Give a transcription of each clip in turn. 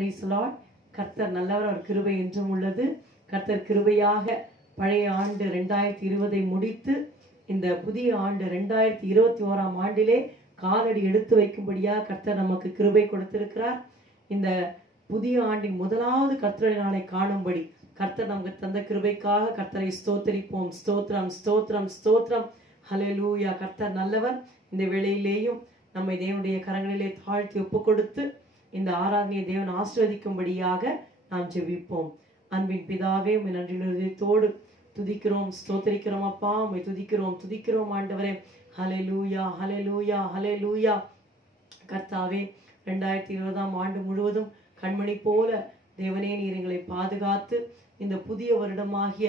Price Lord. கர்த்தர் நல்லவர், அவர் கிருபை என்றும் உள்ளது. கர்த்தர் கிருபையாக பழைய ஆண்டு 2020 முடித்து இந்த புதிய ஆண்டு 2021 ஆண்டிலே காலடி எடுத்து வைக்கும்படியாக கர்த்தர் நமக்கு கிருபை கொடுத்திருக்கிறார். இந்த புதிய ஆண்டின் முதலாவது கர்த்தருடைய நாளை காணும்படி கர்த்தர் நமக்கு தந்த கிருபைக்காக கர்த்தரை ஸ்தோத்தரிப்போம். ஸ்தோத்திரம், ஸ்தோத்திரம், ஸ்தோத்திரம். ஹல்லேலூயா. கர்த்தர் நல்லவர். இந்த வேளையிலேயும் நம்மை தேவனுடைய கரங்களிலே தாழ்த்தி ஒப்பு கொடுத்து இந்த ஆராதனையை தேவன் ஆசீர்வதிக்கும்படியாக நாம் ஜெபிப்போம். அன்பின் பிதாவே, உம்மை நன்றியோடு துதிக்கிறோம், ஸ்தோத்தரிக்கிறோம் அப்பா. உம்மை துதிக்கிறோம் ஆண்டவரே. ஹல்லேலூயா, ஹல்லேலூயா, ஹல்லேலூயா. கர்த்தாவே, 2020 ஆண்டு முழுவதும் கண்மணி போல தேவனே நீர் எங்களை பாதுகாத்து இந்த புதிய வருடமாகிய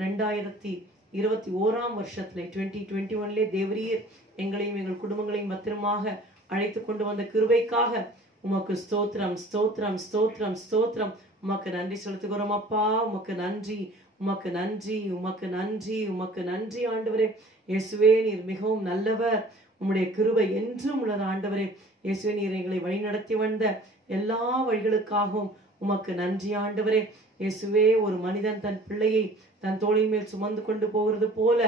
2021 வருஷத்துல 2021 தேவரீர் எங்களையும் எங்கள் குடும்பங்களையும் பத்திரமாக அழைத்து கொண்டு வந்த கிருபைக்காக உமக்கு ஸ்தோத்திரம், ஸ்தோத்திரம், ஸ்தோத்திரம், ஸ்தோத்திரம். உமக்கு நன்றி செலுத்துகிறோம் அப்பா. உமக்கு நன்றி, உமக்கு நன்றி, உமக்கு நன்றி, உமக்கு நன்றி ஆண்டவரே. இயேசுவே, நீர் மிகவும் நல்லவர். உம்முடைய கிருபை என்றும் உள்ளது ஆண்டவரே. இயேசுவே, நீர் எங்களை வழிநடத்தி வந்த எல்லா வழிகளுக்காகவும் உமக்கு நன்றி ஆண்டவரே. இயேசுவே, ஒரு மனிதன் தன் பிள்ளையை தன் தோளின் மேல் சுமந்து கொண்டு போகிறது போல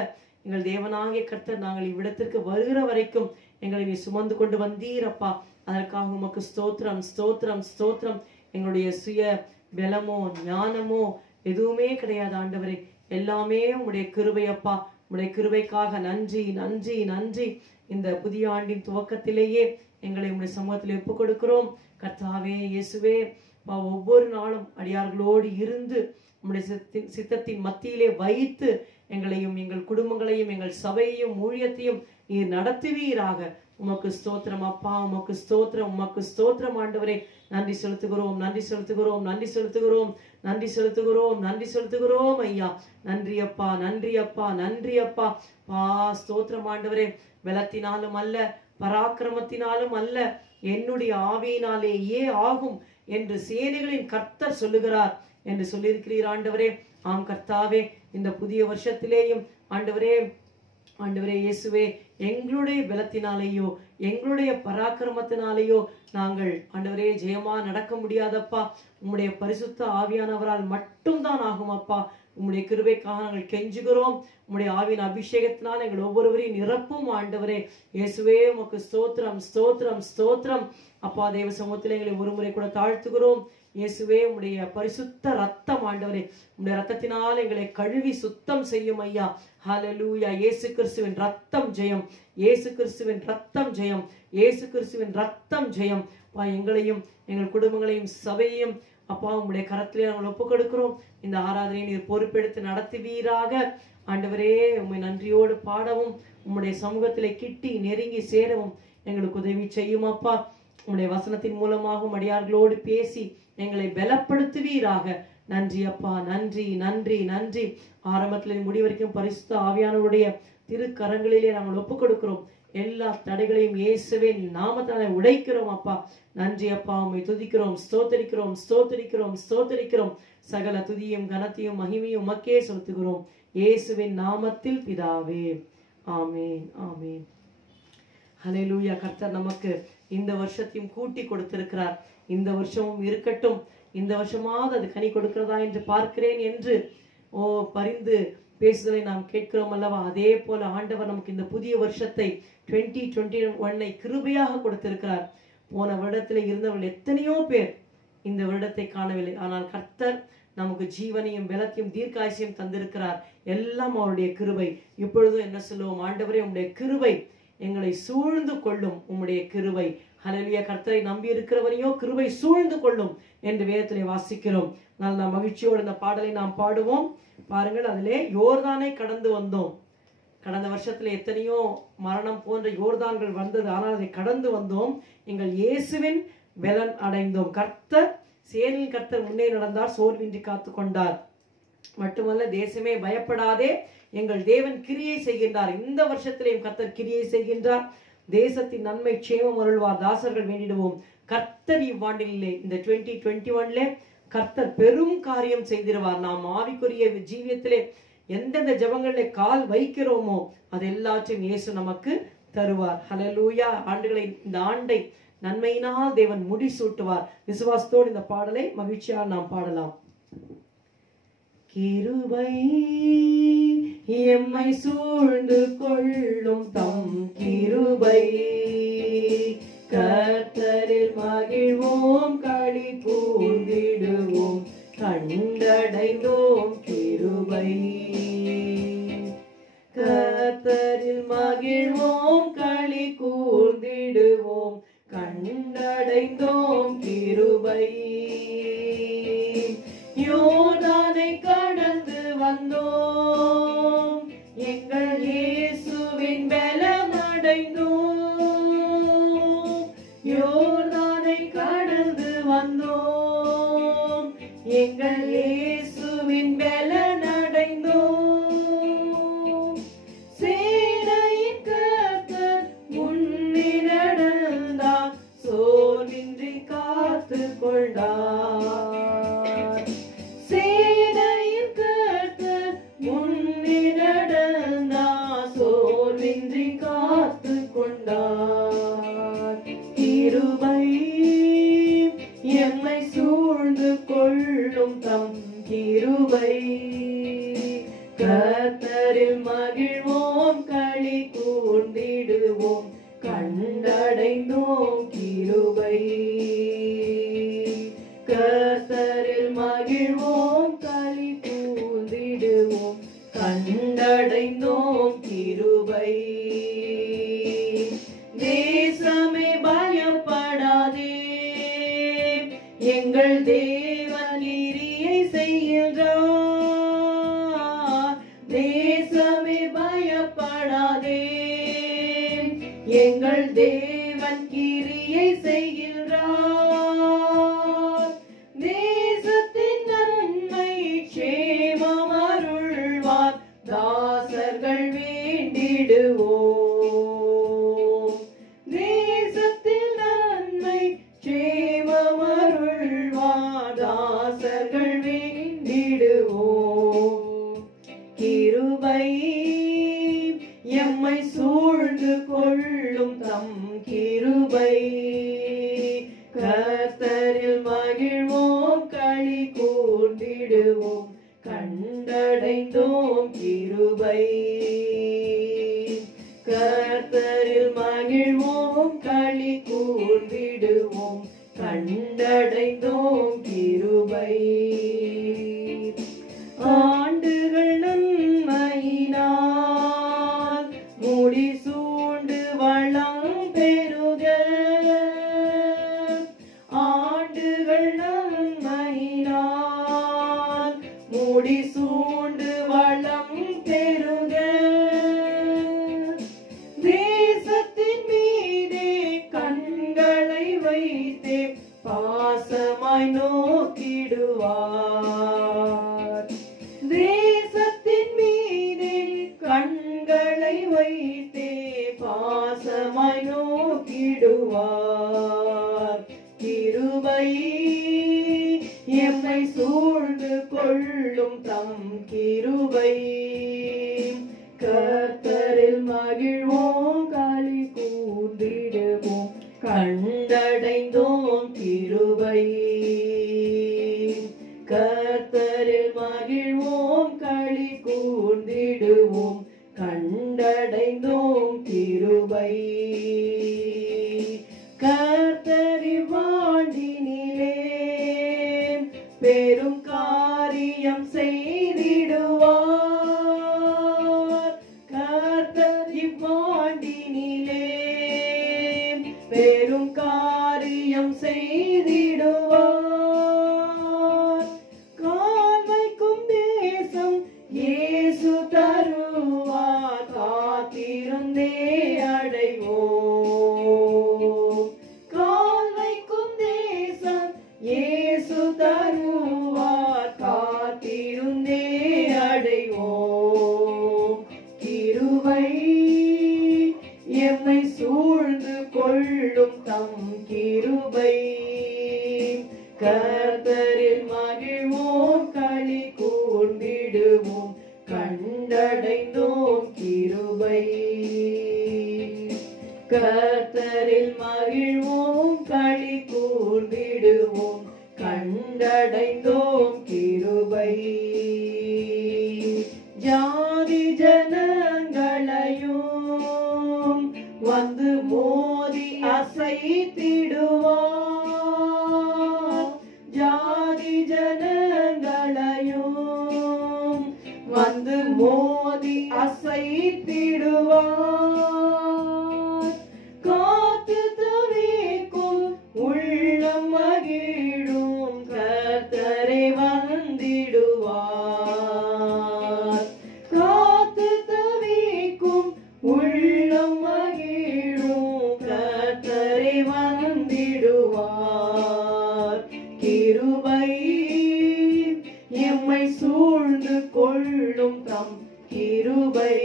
எங்கள் தேவனாகிய கர்த்தர் நாங்கள் இவ்விடத்திற்கு வருகிற வரைக்கும் எங்களை நீ சுமந்து கொண்டு வந்தீரப்பா. அதற்காக உமக்கு ஸ்தோத்திரம், ஸ்தோத்திரம், ஸ்தோத்திரம். எங்களுடைய சுய பலமோ ஞானமோ எதுவுமே கிடையாது ஆண்டவரே. எல்லாமே உம்முடைய கிருபை அப்பா. உம்முடைய கிருபைக்காக நன்றி, நன்றி, நன்றி. இந்த புதிய ஆண்டின் துவக்கத்திலேயே எங்களை உம்முடைய சமூகத்தில் ஒப்புக் கொடுக்கிறோம் கர்த்தாவே. இயேசுவே, ஒவ்வொரு நாளும் அடியார்களோடு இருந்து உம்முடைய சித்தத்தின் மத்தியிலே வைத்து எங்களையும் எங்கள் குடும்பங்களையும் எங்கள் சபையையும் ஊழியத்தையும் நீர் நடத்துவீராக. உமக்கு ஸ்தோத்திரம் அப்பா. உமக்கு ஸ்தோத்திரம், உமக்கு ஸ்தோத்திரம் ஆண்டவரே. நன்றி செலுத்துகிறோம், நன்றி செலுத்துகிறோம், நன்றி செலுத்துகிறோம், நன்றி செலுத்துகிறோம், நன்றி செலுத்துகிறோம் ஐயா. நன்றி அப்பா, நன்றி அப்பா, நன்றி அப்பா. ஸ்தோத்திரம் ஆண்டவரே. பலத்தினாலும் அல்ல, பராக்கிரமத்தினாலும் அல்ல, என்னுடைய ஆவியினாலேயே ஆகும் என்று சேனைகளின் கர்த்தர் சொல்லுகிறார் என்று சொல்லியிருக்கிறீர் ஆண்டவரே. ஆம் கர்த்தாவே, இந்த புதிய வருஷத்திலேயும் ஆண்டவரே, ஆண்டவரே இயேசுவே, எங்களுடைய பலத்தினாலேயோ எங்களுடைய பராக்கிரமத்தினாலேயோ நாங்கள் ஆண்டவரே ஜெயமா நடக்க முடியாதப்பா. உம்முடைய பரிசுத்த ஆவியானவரால் மட்டும்தான் ஆகும் அப்பா. உம்முடைய கிருபைக்காக நாங்கள் கெஞ்சுகிறோம். உம்முடைய ஆவியின் அபிஷேகத்தினால் எங்கள் ஒவ்வொருவரையும் நிரப்பும் ஆண்டவரே. இயேசுவே, உமக்கு ஸ்தோத்திரம், ஸ்தோத்திரம், ஸ்தோத்திரம் அப்பா. தேவ சமூகத்தில் எங்களை ஒரு முறை கூட தாழ்த்துகிறோம். இயேசுவே, உம்முடைய பரிசுத்த ரத்தம் ஆண்டவரே, உம்முடைய ரத்தத்தினால் எங்களை கழுவி சுத்தம் செய்யும் ஐயா. ஹல்லேலூயா. இயேசு கிறிஸ்துவின் ரத்தம் ஜெயம், இயேசு கிறிஸ்துவின் ரத்தம் ஜெயம், இயேசு கிறிஸ்துவின் ரத்தம் ஜெயம். எங்களையும் எங்கள் குடும்பங்களையும் சபையையும் அப்பா உம்முடைய கரத்திலே நாங்கள் ஒப்புக் கொடுக்கிறோம். இந்த ஆராதனையை நீர் பொறுப்பெடுத்து நடத்துவீராக ஆண்டவரே. உம்மை நன்றியோடு பாடவும் உம்முடைய சமூகத்திலே கிட்டி நெருங்கி சேரவும் எங்களுக்கு உதவி செய்யும் அப்பா. உம்முடைய வசனத்தின் மூலமாகவும் அடியார்களோடு பேசி எங்களை பலப்படுத்துவீராக. நன்றி அப்பா, நன்றி, நன்றி, நன்றி. ஆரம்பத்தில் முடிவரைக்கும் பரிசுத்த ஆவியானவருடைய திருக்கரங்களிலே நாங்கள் ஒப்புக் கொடுக்கிறோம். எல்லா தடைகளையும் இயேசுவின் நாமத்தாலே உடைக்கிறோம் அப்பா. நன்றி அப்பா. உம்மை துதிக்கிறோம், ஸ்தோத்தரிக்கிறோம், ஸ்தோத்தரிக்கிறோம், ஸ்தோத்தரிக்கிறோம். சகல துதியும் கனத்தையும் மகிமையும் உமக்கே செலுத்துகிறோம் இயேசுவின் நாமத்தில் பிதாவே. ஆமேன், ஆமேன். ஹல்லேலூயா. கர்த்தர் நமக்கு இந்த வருஷத்தையும் கூட்டி கொடுத்திருக்கிறார். இந்த வருஷமும் இருக்கட்டும், இந்த வருஷமாவது அது கனி கொடுக்கிறதா என்று பார்க்கிறேன் என்று பரிந்து பேசுதலை நாம் கேட்கிறோம் அல்லவா? அதே போல ஆண்டவர் நமக்கு இந்த புதிய வருஷத்தை 2021 கிருபையாக கொடுத்திருக்கிறார். போன வருடத்தில் இருந்தவர்கள் எத்தனையோ பேர் இந்த வருடத்தை காணவில்லை. ஆனால் கர்த்தர் நமக்கு ஜீவனையும் பலத்தையும் தீர்க்காயுசையும் தந்திருக்கிறார். எல்லாம் அவருடைய கிருபை. இப்பொழுதும் என்ன சொல்லுவோம்? ஆண்டவரே, உம்முடைய கிருபை எங்களை சூழ்ந்து கொள்ளும். உம்முடைய கிருபை. ஹல்லேலூயா. கர்த்தரை நம்பி இருக்கிறவரையோ கிருபை சூழ்ந்து கொள்ளும் என்று வேதத்திலே வாசிக்கிறோம். நல்ல மகிழ்ச்சியோடு இந்த பாடலை நாம் பாடுவோம். பாருங்கள், அதிலே யோர்தானை கடந்து வந்தோம். கடந்த வருஷத்துல எத்தனையோ மரணம் போன்ற யோர்தான்கள் வந்தது. ஆனால் அதை கடந்து வந்தோம். எங்கள் இயேசுவின் பலன் அடைந்தோம். கர்த்தர் சேனையின் கர்த்தர் முன்னே நடந்தார், சோர்வின்றி காத்து கொண்டார். மட்டுமல்ல, தேசமே பயப்படாதே, எங்கள் தேவன் கிரியை செய்கின்றார். இந்த வருஷத்திலேயும் கர்த்தர் கிரியை செய்கின்றார். தேசத்தின் நன்மை க்ஷேமம் அருள்வார். தாசர்கள் வேண்டிடுவோம். கர்த்தர் இவ்வாண்டிலே இந்த 2021 கர்த்தர் பெரும் காரியம் செய்திருவார். நாம் ஆவிக்குரிய ஜீவியத்திலே எந்தெந்த ஜபங்களிலே கால் வைக்கிறோமோ அது எல்லாத்தையும் இயேசு நமக்கு தருவார். ஹல்லேலூயா. இந்த ஆண்டை நன்மையினால் தேவன் முடிசூட்டுவார். விசுவாசத்தோடு இந்த பாடலை மகிழ்ச்சியால் நாம் பாடலாம். கிருபை எம்மை சூழ்ந்து கொள்ளும் தம் கிருபை, கர்த்தரில் மகிழ்வோம் களி கூர்ந்திடுவோம் கண்டடைந்தோம் கிருபை. கர்த்தரில் மகிழ்வோம் களி கூர்ந்திடுவோம் கண்டடைந்தோம் கிருபை. யோர்தானை கடந்து வந்தோம், எங்கள் இயேசுவின் பலமடைந்தோம். யோர்தானை கடந்து வந்தோம், எங்கள் இயேசுவின் பலனடைந்தோம். சேனையின் கர்த்தர் முன்னே நடந்தார், சோர்வின்றி காத்து கொண்டார். சேனையின் கர்த்தர் முன்னே நடந்தார், சோர்வின்றி காத்து கொண்டார். கிருபை எம்மை சூழ்ந்து கொள்ளும் தம் கிருபை, கர்த்தரில் மகிழ்வோம் களி கூர்ந்திடுவோம் கண்டடைந்தோம் கிருபை. கர்த்தரில் மகிழ்வோம் களி கூர்ந்திடுவோம் கண்டடைந்தோம் கிருபை. தேசமே பயப்படாதே, எங்கள் தேவன் நீதியை செய்கின்றார். தேசமே பயப்படாதே, எங்கள் தேவன் கிரியை செய்கின்றார். தேசத்தின் நன்மை க்ஷேமம் அருள்வார், தாசர்கள் வேண்டிடுவோம். தேசத்தில் நன்மை க்ஷேமம் அருள்வார், தாசர்கள் வேண்டிடுவோம். கிருபை எம்மை சூழ்ந்து கொள்ளும் தம் கிருபை, கர்த்தரில் மகிழ்வோம் களி கூர்ந்திடுவோம் கண்டடைந்தோம் கிருபை. கர்த்தரில் மகிழ்வோம் களி கூர்ந்திடுவோம் கண்டடைந்தோம் கிருபை. ஆண்டுகள் நன்மையினால் முடி சூண்டு வளம் பெருக, ஆண்டுகள் நன்மையினால் முடி சூண்டு வளம் பெருக. தேசத்தின் மீதே கண்களை வைத்தே பாசமாய் நோக்கிடுவார். தேசத்தின் மீதே கண்களை வைத்தே பாசமாய் நோக்கிடுவார். கிருபை எம்மை சூழ்ந்து கொள்ளும் தம் கிருபை, கர்த்தரில் மகிழ்வோம் களி கூர்ந்திடுவோம் கண்டடைந்தோம் கிருபை. கர்த்தரில் மகிழ்வோம் களி கூர்ந்திடுவோம் கண்டடைந்தோம் கிருபை. கர்த்தரின் வாண்டினிலே பெரும் காரியம் செய்திடுவார். கர்த்தரின் வாண்டினிலே பெரும் காரியம் செய்திடுவார். கால் வைக்கும் தேசம் இயேசு தருவார், காத்திருந்தே அடைவோம். கால் வைக்கும் தேசம் இயேசு தருவார், காத்திருந்தே அடைவோம். கிருபை எம்மை சூழ்ந்து கொள்ளும் தம் கிருபை, கர்த்தரில் மகிழ்வோம் களி கூர்ந்திடுவோம் கண்டடைந்தோம் கிருபை. கர்த்தரில் மகிழ்வோம் கண்டடைந்தோம் கிருபை. ஜாதி ஜனங்களையும் வந்து மோதி அசைத்திடுவார். ஜாதி ஜனங்களையும் வந்து மோதி அசைத்திடுவார். காத்து தவிக்கும் உள்ளம் மகிழும் கர்த்தரே வந்திடுவார். காத்து தவிக்கும் உள்ளம் மகிழும் கர்த்தரே வந்திடுவார். கிருபை எம்மை சூழ்ந்து கொள்ளும் தம் கிருபை.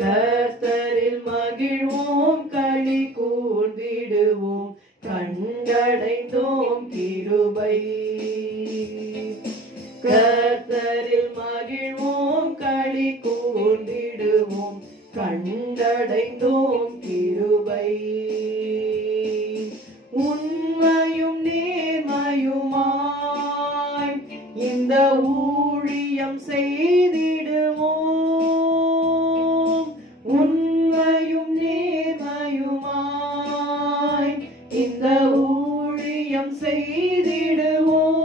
கர்த்தரில் மகிழ்வோம் களி கூர்ந்திடுவோம் கண்டடைந்தோம் கிருபை. கர்த்தரில் மகிழ்வோம் களி கூர்ந்திடுவோம் கண்டடைந்தோம் கிருபை. உண்மையும் நேர்மையுமாய் இந்த ஊழியம் செய்திடுவோம். உண்மையும் நேர்மையுமாய் இந்த ஊழியம் செய்திடுவோம்.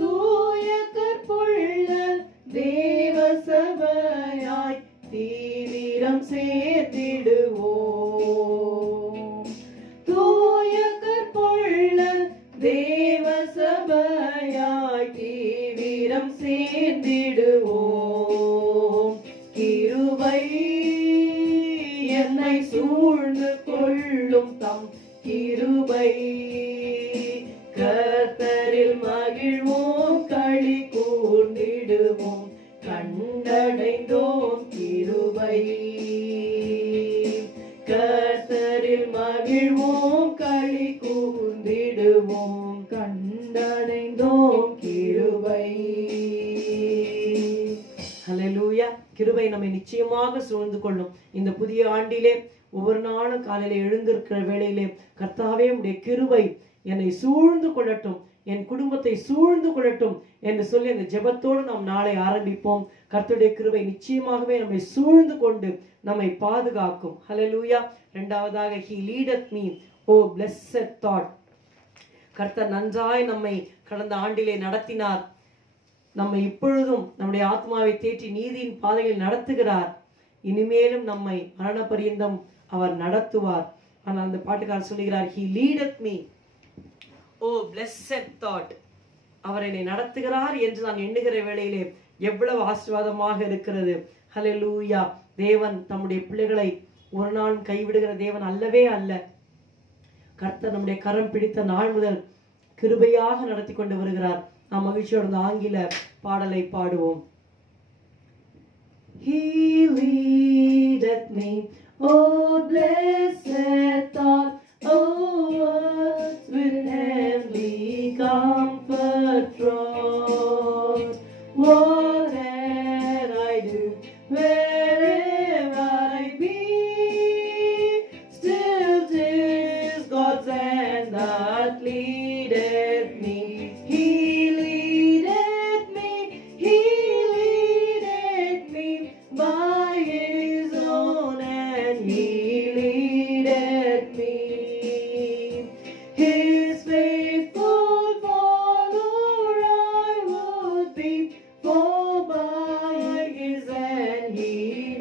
தூய கற்புள்ள தேவ சபையாய் தீவிரம் சேர்த்திடுவோம். தூய கற்புள்ள தேவ சபையாய் தீவிரம் சேர்ந்திடுவோம். கிருபை என்னை சூழ்ந்து கொள்ளும் தம் கிருபை. கர்த்தரில் மகிழ்வோம் களி கூர்ந்திடுவோம் கண்டடைந்தோம் கிருபை. கர்த்தரில் மகிழ்வோம் களி கூர்ந்திடுவோம் கண்டடைந்தோம் கிருபை. ஹல்லேலூயா. கிருபை நம்மை நிச்சயமாக சூழ்ந்து கொள்ளும். இந்த புதிய ஆண்டிலே ஒவ்வொரு நாளும் காலையில எழுந்திருக்கிற வேளையிலே கர்த்தாவே உடைய கிருபை என்னை சூழ்ந்து கொள்ளட்டும், என் குடும்பத்தை சூழ்ந்து கொள்ளட்டும் என்று சொல்லி அந்த ஜெபத்தோடு நாம் நாளை ஆரம்பிப்போம். கர்த்தருடைய கிருபை நிச்சயமாகவே நம்மை சூழ்ந்து கொண்டு நம்மை பாதுகாக்கும். ஹல்லேலூயா. இரண்டாவதாக he leadeth me, oh blessed thought. கர்த்தர் நன்றாய் நம்மை கடந்த ஆண்டிலே நடத்தினார். நம்மை இப்பொழுதும் நம்முடைய ஆத்மாவை தேற்றி நீதியின் பாதையில் நடத்துகிறார். இனிமேலும் நம்மை மரண பரியந்தம் அவர் நடத்துவார். ஆனால் அந்த பாட்டுக்காரர் சொல்லுகிறார் he leadeth me, oh blessed thought. அவர் என்னை நடத்துகிறார் என்று நான் எண்ணுகிற வேளையிலே எவ்வளவு ஆசீர்வாதமாக இருக்கிறது. ஹல்லேலூயா. தேவன் தம்முடைய பிள்ளைகளை ஒரு நாளும் கைவிடுகிற தேவன் அல்லவே அல்ல. கர்த்தர் நம்முடைய கரம் பிடித்த நாள் முதல் கிருபையாக நடத்தி கொண்டு வருகிறார். நாம் மகிழ்ச்சியோட ஆங்கில பாடலை பாடுவோம். He leadeth me, oh blessed thought, oh words with heavenly comfort fraught. Whatever I do, wherever I be, still 'tis God's hand that leadeth me. He leadeth me by His own hand. He leadeth me. His faithful follower I would be, for by His hand He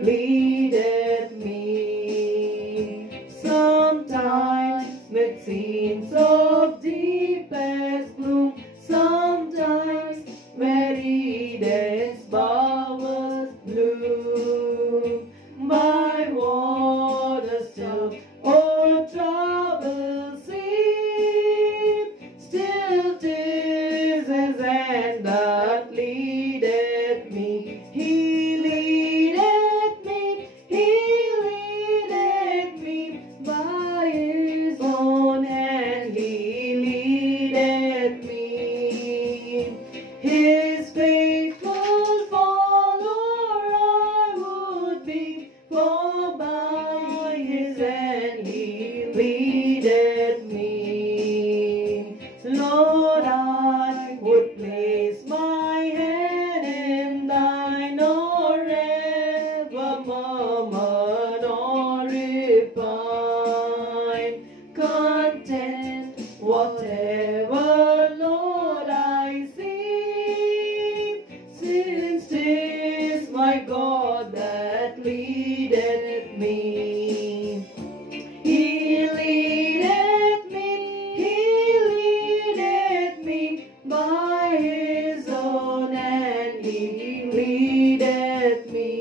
leadeth me. Sometimes with scenes of deepest gloom, sometimes where Eden's bowers bloom, by waters still o'er troubled sea, still 'tis His hand that leadeth me. He leadeth me by His own hand. He content, whatever, Lord, I see, since 'tis my God that leadeth me. He leadeth me by His own hand, He leadeth me.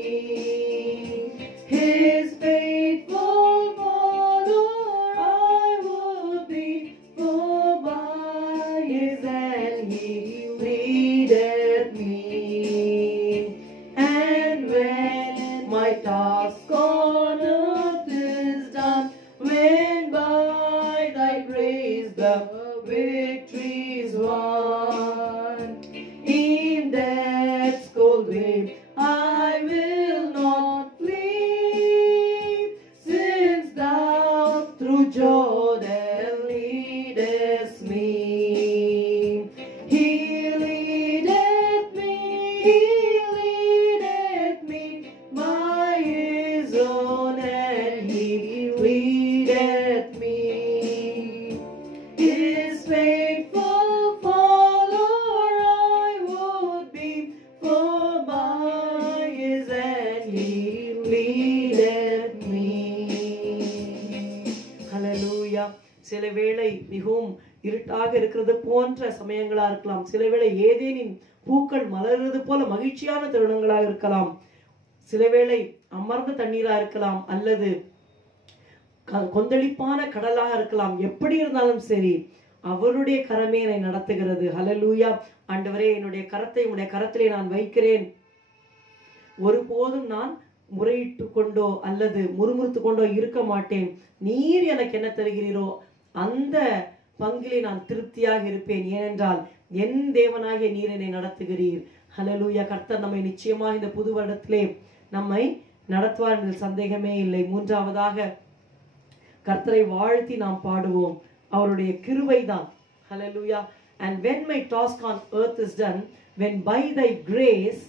His faithful follower I would be, for by His hand He leadeth me. And when my task on earth is done, when by Thy grace the victory is won, in death's cold wave I will not flee, since Thou through Jordan leadest me. He leadeth me by His own hand, He leadeth me. His faithful follower I would be, for by His hand He leadeth me. Hallelujah. சில வேளை மிகவும் இருட்டாக இருக்கிறது போன்ற சமயங்களா இருக்கலாம். சில வேளை ஏதேனின் பூக்கள் மலர்வது போல மகிழ்ச்சியான தருணங்களாக இருக்கலாம். சில வேளை அமர்ந்த தண்ணீரா இருக்கலாம், அல்லது கொந்தளிப்பான கடலாக இருக்கலாம். எப்படி இருந்தாலும் சரி, அவருடைய கரமே என்னை நடத்துகிறது. ஹல்லேலூயா. ஆண்டவரே, என்னுடைய கரத்தை உம்முடைய கரத்திலே நான் வைக்கிறேன். ஒருபோதும் நான் முறையிட்டு கொண்டோ அல்லது முறுமுறுத்து கொண்டோ இருக்க மாட்டேன். நீர் எனக்கு என்ன தருகிறீரோ அந்த பங்கிலே நான் திருப்தியாக இருப்பேன். ஏனென்றால் என் தேவனாகிய நீர் என்னை நடத்துகிறீர். ஹல்லேலூயா. கர்த்தர் நம்மை நிச்சயமாக இந்த புது வருடத்திலே நம்மை நடத்துவார் என்பதில் சந்தேகமே இல்லை. மூன்றாவதாக கர்த்தரை வாழ்த்தி நாம் பாடுவோம். அவருடைய கிருபைதான். Hallelujah. And when my task on earth is done, when by Thy grace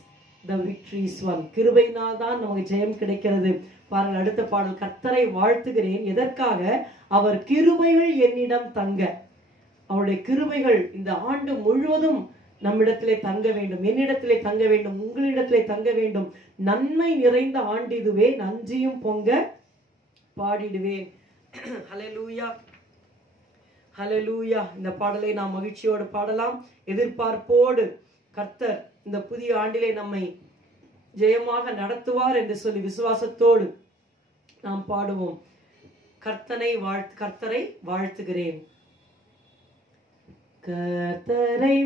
the victory is won. கிருபையினால் தான் நமக்கு ஜெயம் கிடைக்கிறது. பாருங்கள், அடுத்த பாடல். கர்த்தரை வாழ்த்துகிறேன். எதற்காக? அவர் கிருபைகள் என்னிடம் தங்க. அவருடைய கிருபைகள் இந்த ஆண்டு முழுவதும் நம்மிடத்திலே தங்க வேண்டும், என்னிடத்திலே தங்க வேண்டும், உங்களிடத்திலே தங்க வேண்டும். நன்மை நிறைந்த ஆண்டு இதுவே, நன்றியும் பொங்க பாடிடுவேன். ஹல்லேலூயா, ஹல்லேலூயா. இந்த பாடலை நாம் மகிழ்ச்சியோடு பாடலாம். எதிர்பார்ப்போடு கர்த்தர் இந்த புதிய ஆண்டிலே நம்மை ஜெயமாக நடத்துவார் என்று சொல்லி விசுவாசத்தோடு நாம் பாடுவோம். கர்த்தரை வாழ்த்துகிறேன். கர்த்தரை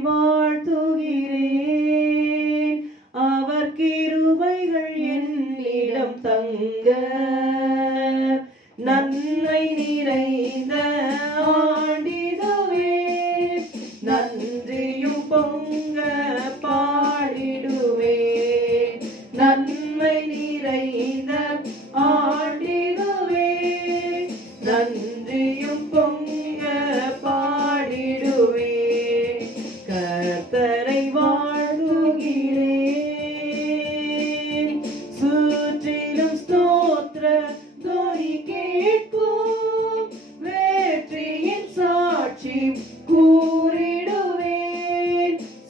வாழ்த்துகிறேன், அவர் கிருபைகள் என்னிடம் தங்க. நன்மை நிறைந்த ஆண்டிதுவே, நன்றியும் பொங்க பாடிடுவே. நன்மை நிறைந்த ஆண்டிதுவே, நன்றியும் பொங்க பாடிடுவே. கர்த்தரை வாழ்த்துகிறேன், சுற்றிலும் ஸ்தோத்திர துதி கேட்கும். வெற்றியின் சாட்சி கூறிடுவேன்,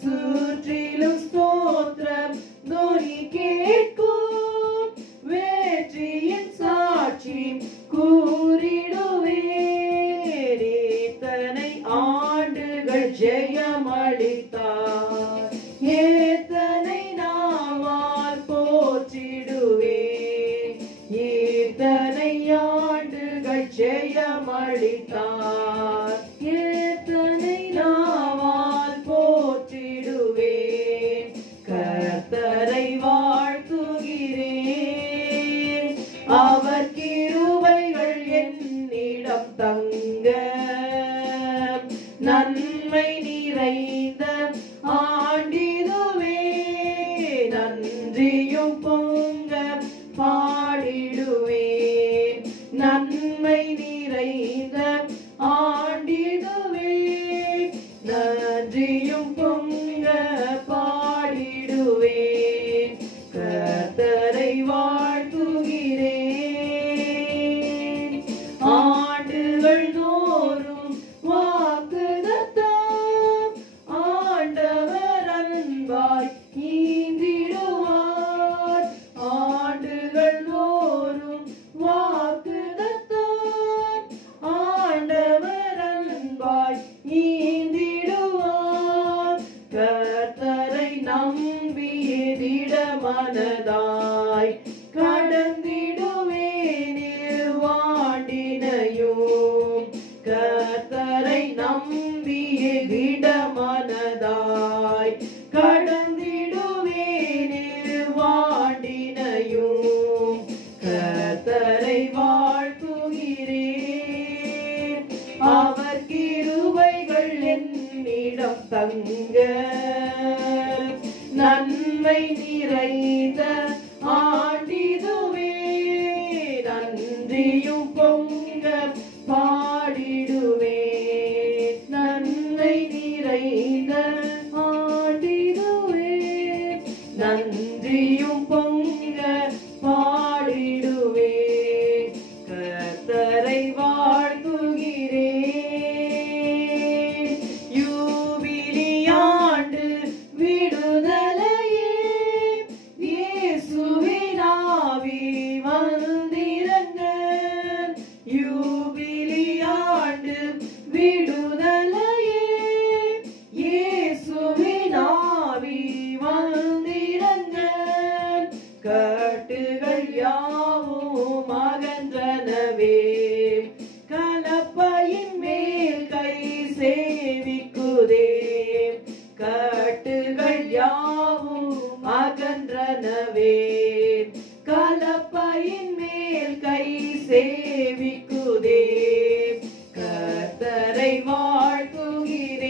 சுற்றிலும் ஸ்தோத்திரம் துதி கேட்கும். வெற்றியின் சாட்சி கூறிடுவேன். இத்தனை ஆண்டுகள் ஜெயமளித்தார், எத்தனை நாமால் போற்றிடுவேன். இத்தனை ஆண்டுகள் ஜெயமளித்தார், எத்தனை நாமால் போற்றிடுவேன். கர்த்தரை வாழ்த்துகிறேன், அவர் கிருபைகள் என்னிடம் தங்க. நன்மை நிறைந்த ஆண்டிதுவே, நன்றியும் பொங்க பாடிடுவேன். நன்மை நிறைந்த ஆண்டிதுவே, நன்றியும் பொங்க பாடிடுவேன். கர்த்தரை வாழ்த்துகிறேன், ஆண்டுகள் தோறும் நம்பியே திடமனதாய் கடந்திடுவேனே வாண்டினையும் கர்த்தரை வாழ்த்துகிறேன். அவர் கிருபைகள் என்னிடம் தங்க நன்மை நிறைந்த ஆண்டிதுவே. நன்றியும் பொங்க பாடிடுவே. நன்மை நிறைந்த ஆண்டிதுவே. நன்றியும் பொங்க பாடிடுவே. கர்த்தரை வாழ்த்துகிறேன். யூபிலியாண்டு விடுதலையே இயேசுவின் ஆவி வந்திறங்க. யூபிலியாண்டு விடுதலையே இயேசுவின் ஆவி வந்திறங்க. கட்டுகள் யாவும் அகன்றனவே. கலப்பையின் மேல் கை சேவிக்குதே. கட்டுகள் யாவும் அகன்றனவே. கலப்பையின் மேல் கை சேவிக்குதே. கர்த்தரை வாழ்த்துகிறேன்.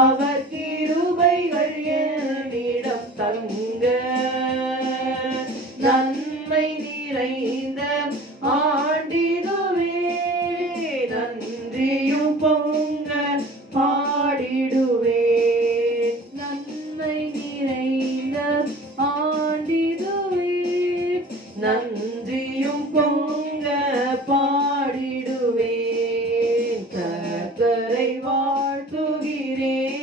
அவர் கிருபைகள் என்னிடம் தங்க நன்மை நிறைந்த ஆண்டிதுவே. நன்றியும் பொங்க பாடிடுவே. நன்மை நிறைந்த ஆண்டிதுவே. நன்றியும் பொங்க பாடிடுவே. கர்த்தரை வாழ்த்துகிறேன்.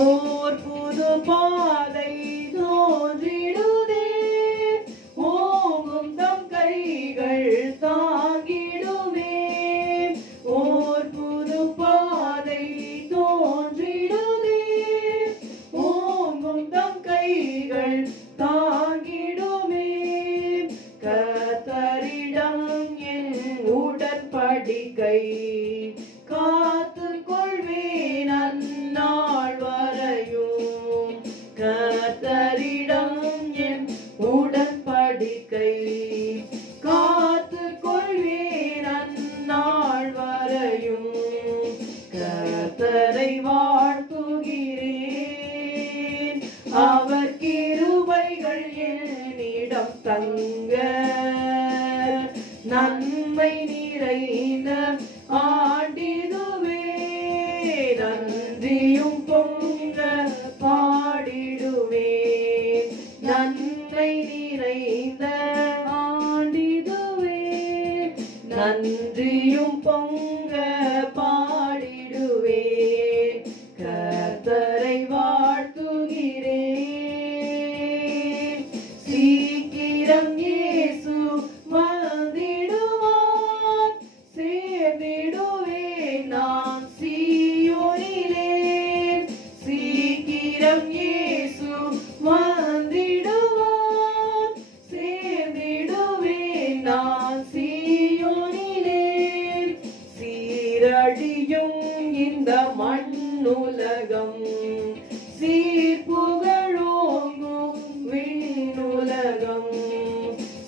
ஓர் புது பாதை தோன்றிடுதே. ஓங்கும் தம் கைகள் தாங்கிடுமே. ஓர் புது பாதை தோன்றிடுதே. ஓங்கும் தம் கைகள் தாங்கிடுமே. கர்த்தரிடம் என் உடன்படிக்கை காத்துக் கொள்வேன் அந்நாள் வரையும். கர்த்தரிடம் என் உடன்படிக்கை காத்துக் கொள்வேன் அந்நாள் வரையும். கர்த்தரை வாழ்த்துகிறேன். அவர் கிருபைகள் என்னிடம் தங்க நன்மை நிறைந்த ஆண்டிதுவே. நன்றியும் பொங்க பாடிடுவே. நன்மை நிறைந்த ஆண்டிதுவே. நன்றியும் பொங்க பாடிடுவே. கர்த்தரை வாழ்த்துகிறேன். சீக்கிரம் இயேசு வந்திடுவார். சேர்ந்திடுவேன் நான் சீயோனிலே. சீக்கிரம் இயேசு வந்திடுவார். சேர்ந்திடுவேன் நான் சீயோனிலே. சீரடியும் இந்த மண்ணுலகம் சீர்புகழோங்கும் விண்ணுலகம்.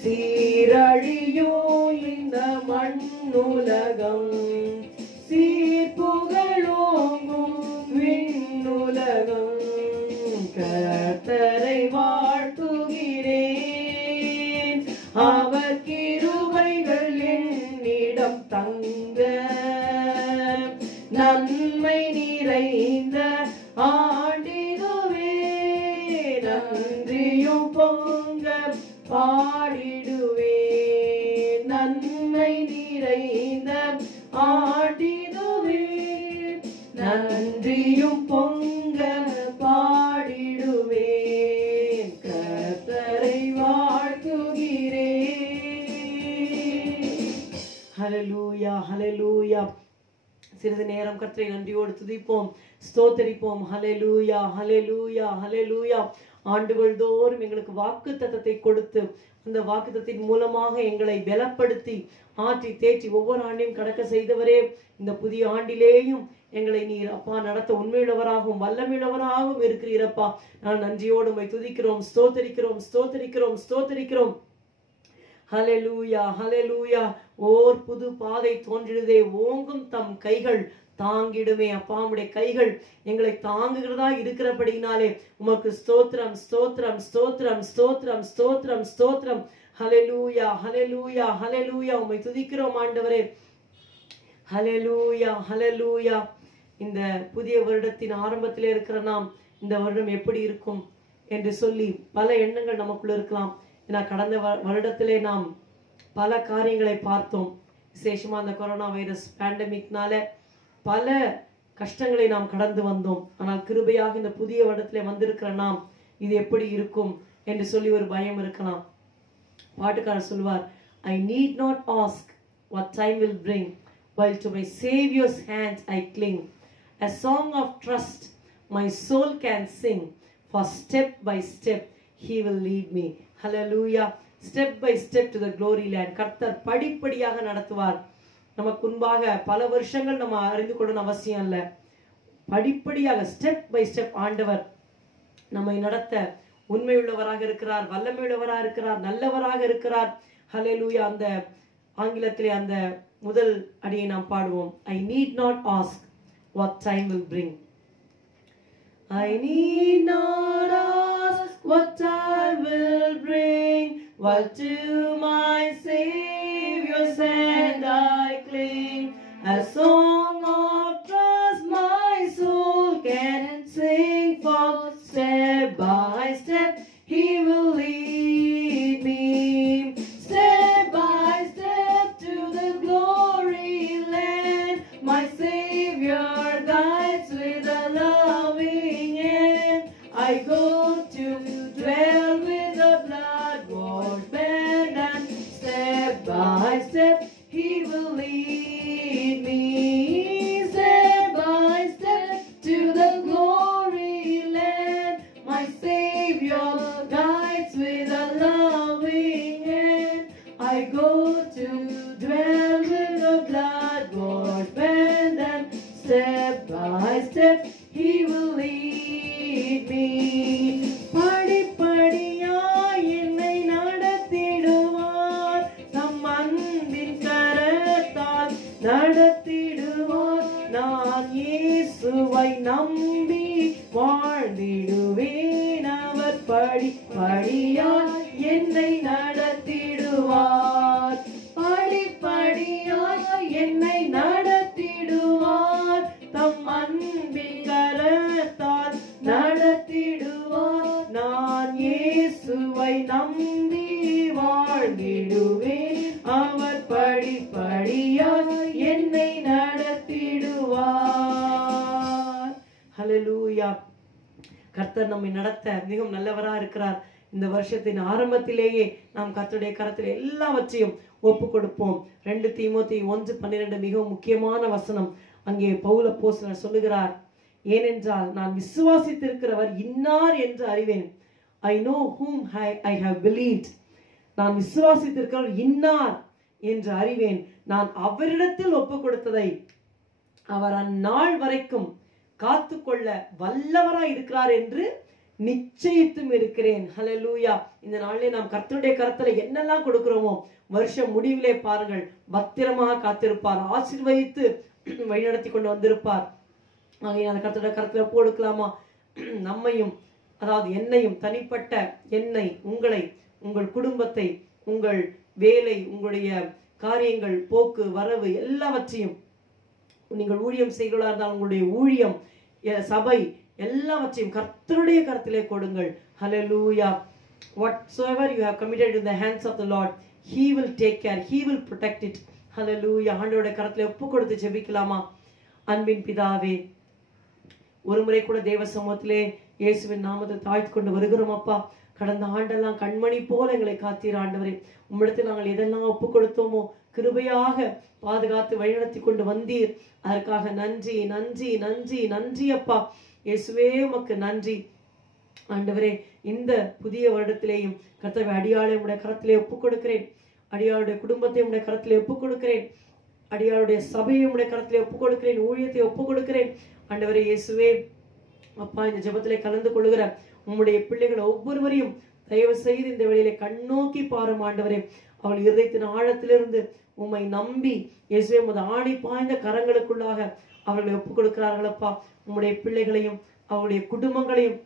சீரழியோ இந்த மண்ணுலகம் சீர்புகழோங்கும் விண்ணுலகம். கர்த்தரை வாழ்த்துகிறேன். அவர் கிருபைகள் என்னிடம் தங்க நன்மை நிறைந்த ஆண்டிதுவே. நன்றியும் பொங்க பாடிடுவே. நன்மை நிறைந்த ஆண்டிதுவே. நன்றியும் பொங்க பாடிடுவே. கர்த்தரை வாழ்த்துகிறேன். ஹல்லேலூயா ஹல்லேலூயா. சிறிது நேரம் கர்த்தரை நன்றியோடு துதிப்போம், ஸ்தோத்தரிப்போம். ஹல்லேலூயா ஹல்லேலூயா ஹல்லேலூயா. ஆண்டுகள் தோறும் எங்களுக்கு வாக்குத்தத்தத்தை கொடுத்து அந்த வாக்குத்தத்தின் மூலமாக எங்களை பலப்படுத்தி ஆற்றி தேற்றி ஒவ்வொரு ஆண்டையும் கடக்க செய்தவரே, இந்த புதிய ஆண்டிலேயும் எங்களை நீர் அப்பா நடத்த உண்மையுள்ளவராகவும் வல்லமையுள்ளவராகவும் இருக்கிறீரப்பா. நான் நன்றியோடு உம்மை துதிக்கிறோம், ஸ்தோத்தரிக்கிறோம், ஸ்தோத்தரிக்கிறோம், ஸ்தோத்தரிக்கிறோம். ஹல்லேலூயா, ஹல்லேலூயா. ஓர் புது பாதை தோன்றிடுதே, ஓங்கும் தம் கைகள் தாங்கிடுமே. அப்பா உம்முடைய கைகள் எங்களை தாங்குகிறதா இருக்கிறபடினாலே உமக்கு ஸ்தோத்திரம், ஸ்தோத்திரம், ஸ்தோத்திரம், ஸ்தோத்திரம், ஸ்தோத்திரம், ஸ்தோத்திரம். ஹல்லேலூயா, ஹல்லேலூயா, ஹல்லேலூயா. உம்மை துதிக்கிறோம் ஆண்டவரே. ஹல்லேலூயா, ஹல்லேலூயா. இந்த புதிய வருடத்தின் ஆரம்பத்திலே இருக்கிற நாம் இந்த வருடம் எப்படி இருக்கும் என்று சொல்லி பல எண்ணங்கள் நமக்குள்ள இருக்கலாம். ஏன்னா கடந்த வருடத்திலே நாம் பல காரியங்களை பார்த்தோம். விசேஷமா அந்த கொரோனா வைரஸ் பேண்டமிக்னால பல கஷ்டங்களை நாம் கடந்து வந்தோம். ஆனால் கிருபையாக இந்த புதிய வருடத்திலே வந்திருக்கிற நாம் இது எப்படி இருக்கும் என்று சொல்லி ஒரு பயம் இருக்கலாம். பாட்டுக்காரர் சொல்வார், I need not ask what time will bring, while to my Savior's hands I cling. A song of trust my soul can sing, for step by step he will lead me. Hallelujah. Step by step to the glory land. கர்த்தர் படிப்படியாக நடத்துவார். நமக்கு முன்பாக பல வருஷங்கள் நம்ம அறிந்து கொள்ளணும் அவசியம் இல்லை. படிப்படியாக ஸ்டெப் பை ஸ்டெப் ஆண்டவர் நம்மை நடத்த உண்மையுள்ளவராக இருக்கிறார், வல்லமையுள்ளவராக இருக்கிறார், நல்லவராக இருக்கிறார். ஹல்லேலூயா. அந்த ஆங்கிலத்திலே அந்த முதல் அடியை நாம் பாடுவோம். I need not ask what time will bring. I need not ask what time will bring, while to my Savior's hand I cling. A song of trust my soul can sing, for step by step he will lead me. Step by step to the glory land, my Savior guides with a loving hand. I go to dwell with the blood-washed band, and step by step he will lead me. Step by step to the glory land, my Savior guides with a loving hand. I go to dwell with the blood-washed band, and step by step he will lead me. படிப்படியாய் என்னை நடத்திடுவார், தம் அன்பின் கரத்தால் நடத்திடுவார். நான் இயேசுவை நம்பி வாழ்ந்திடுவேன், அவர் படிப்படியாய் என்னை நடத்திடுவார். படிப்படியாய் என்னை நடத்திடுவார், தம் அன்பின் கரத்தால் நடத்திடுவார். நான் இயேசுவை நம்பி வாழ்ந்திடுவேன், அவர் படிப்படியாய் என்னை நடத்திடுவார். ஹல்லேலூயா. கர்த்தர் நம்மை நடத்த மிகவும் நல்லவராக இருக்கிறார். இந்த வருஷத்தின் ஆரம்பத்திலேயே நாம் கர்த்தருடைய கரத்தில் எல்லாவற்றையும் ஒப்பு கொடுப்போம். 2 தீமோத்தேயு 1:12 மிகவும் முக்கியமான வசனம். அங்கே பவுல் அப்போஸ்தலர் சொல்லுகிறார், ஏனென்றால் நான் விசுவாசித்திருக்கிறவர் இன்னார் என்று அறிவேன். I know whom I have believed. நான் விசுவாசித்திருக்கிறவர் இன்னார் என்று அறிவேன். நான் அவரிடத்தில் ஒப்பு கொடுத்ததை அவர் அந்நாள் வரைக்கும் காத்துக்கொள்ள வல்லவராய் இருக்கிறார் என்று நிச்சயித்தும் இருக்கிறேன். ஹல்லேலூயா. இந்த நாளிலே நாம் கர்த்தருடைய கரத்துல என்னெல்லாம் கொடுக்கிறோமோ வருஷம் முடிவிலே பாருங்கள், பத்திரமாக காத்திருப்பார், ஆசீர்வதித்து வழிநடத்தி கொண்டு வந்திருப்பார். அந்த கர்த்தருடைய கரத்துல ஒப்பு கொடுக்கலாமா? நம்மையும், அதாவது என்னையும், தனிப்பட்ட என்னை, உங்களை, உங்கள் குடும்பத்தை, உங்கள் வேலை, உங்களுடைய காரியங்கள், போக்கு வரவு எல்லாவற்றையும், நீங்கள் ஊழியம் செய்கிறதா இருந்தால் உங்களுடைய ஊழியம், சபை எல்லாவற்றையும் கர்த்தருடைய கரத்திலே கொடுங்கள். ஹல்லேலூயா. Whatsoever you have committed in the hands of the Lord, he will take care, he will protect it. ஹல்லேலூயா. ஆண்டவருடைய கரத்திலே ஒப்பு கொடுத்து ஜெபிக்கலாமா? அன்பின் பிதாவே, ஒரு முறை கூட தேவ சமூகத்திலே இயேசுவின் நாமத்தை தாழ்த்தி கொண்டு வருகிறோம் அப்பா. கடந்த ஆண்டெல்லாம் கண்மணி போல எங்களை காத்தீர் ஆண்டவரே. உம்மிடத்தில் நாங்கள் எதெல்லாம் ஒப்பு கொடுத்தோமோ கிருபையாக பாதுகாத்து வழிநடத்தி கொண்டு வந்தீர். அதற்காக நன்றி, நன்றி, நன்றி, நன்றி அப்பா. இயேசுவே உமக்கு நன்றி. ஆண்டவரே, இந்த புதிய வருடத்திலேயும் கர்த்தாவே அடியாளை உடைய கரத்திலே ஒப்புக் கொடுக்கிறேன். அடியாளுடைய குடும்பத்தை உடைய கரத்திலே ஒப்புக் கொடுக்கிறேன். அடியாளுடைய சபையை உடைய கரத்திலே ஒப்புக் கொடுக்கிறேன். ஊழியத்தை ஒப்புக் கொடுக்கிறேன். ஆண்டவரே இயேசுவே, அப்பா, இந்த ஜெபத்திலே கலந்து கொள்ளுகிற உம்முடைய பிள்ளைகள் ஒவ்வொருவரையும் தயவு செய்து இந்த வேளையிலே கண்ணோக்கி பாரும் ஆண்டவரே. அவள் இருதயத்தின் ஆழத்திலிருந்து உம்மை நம்பி இயேசுவே உமது ஆணி பாய்ந்த கரங்களுக்குள்ளாக அவர்களை ஒப்புக் கொடுக்கிறார்களப்பா. உம்முடைய பிள்ளைகளையும் அவருடைய குடும்பங்களையும்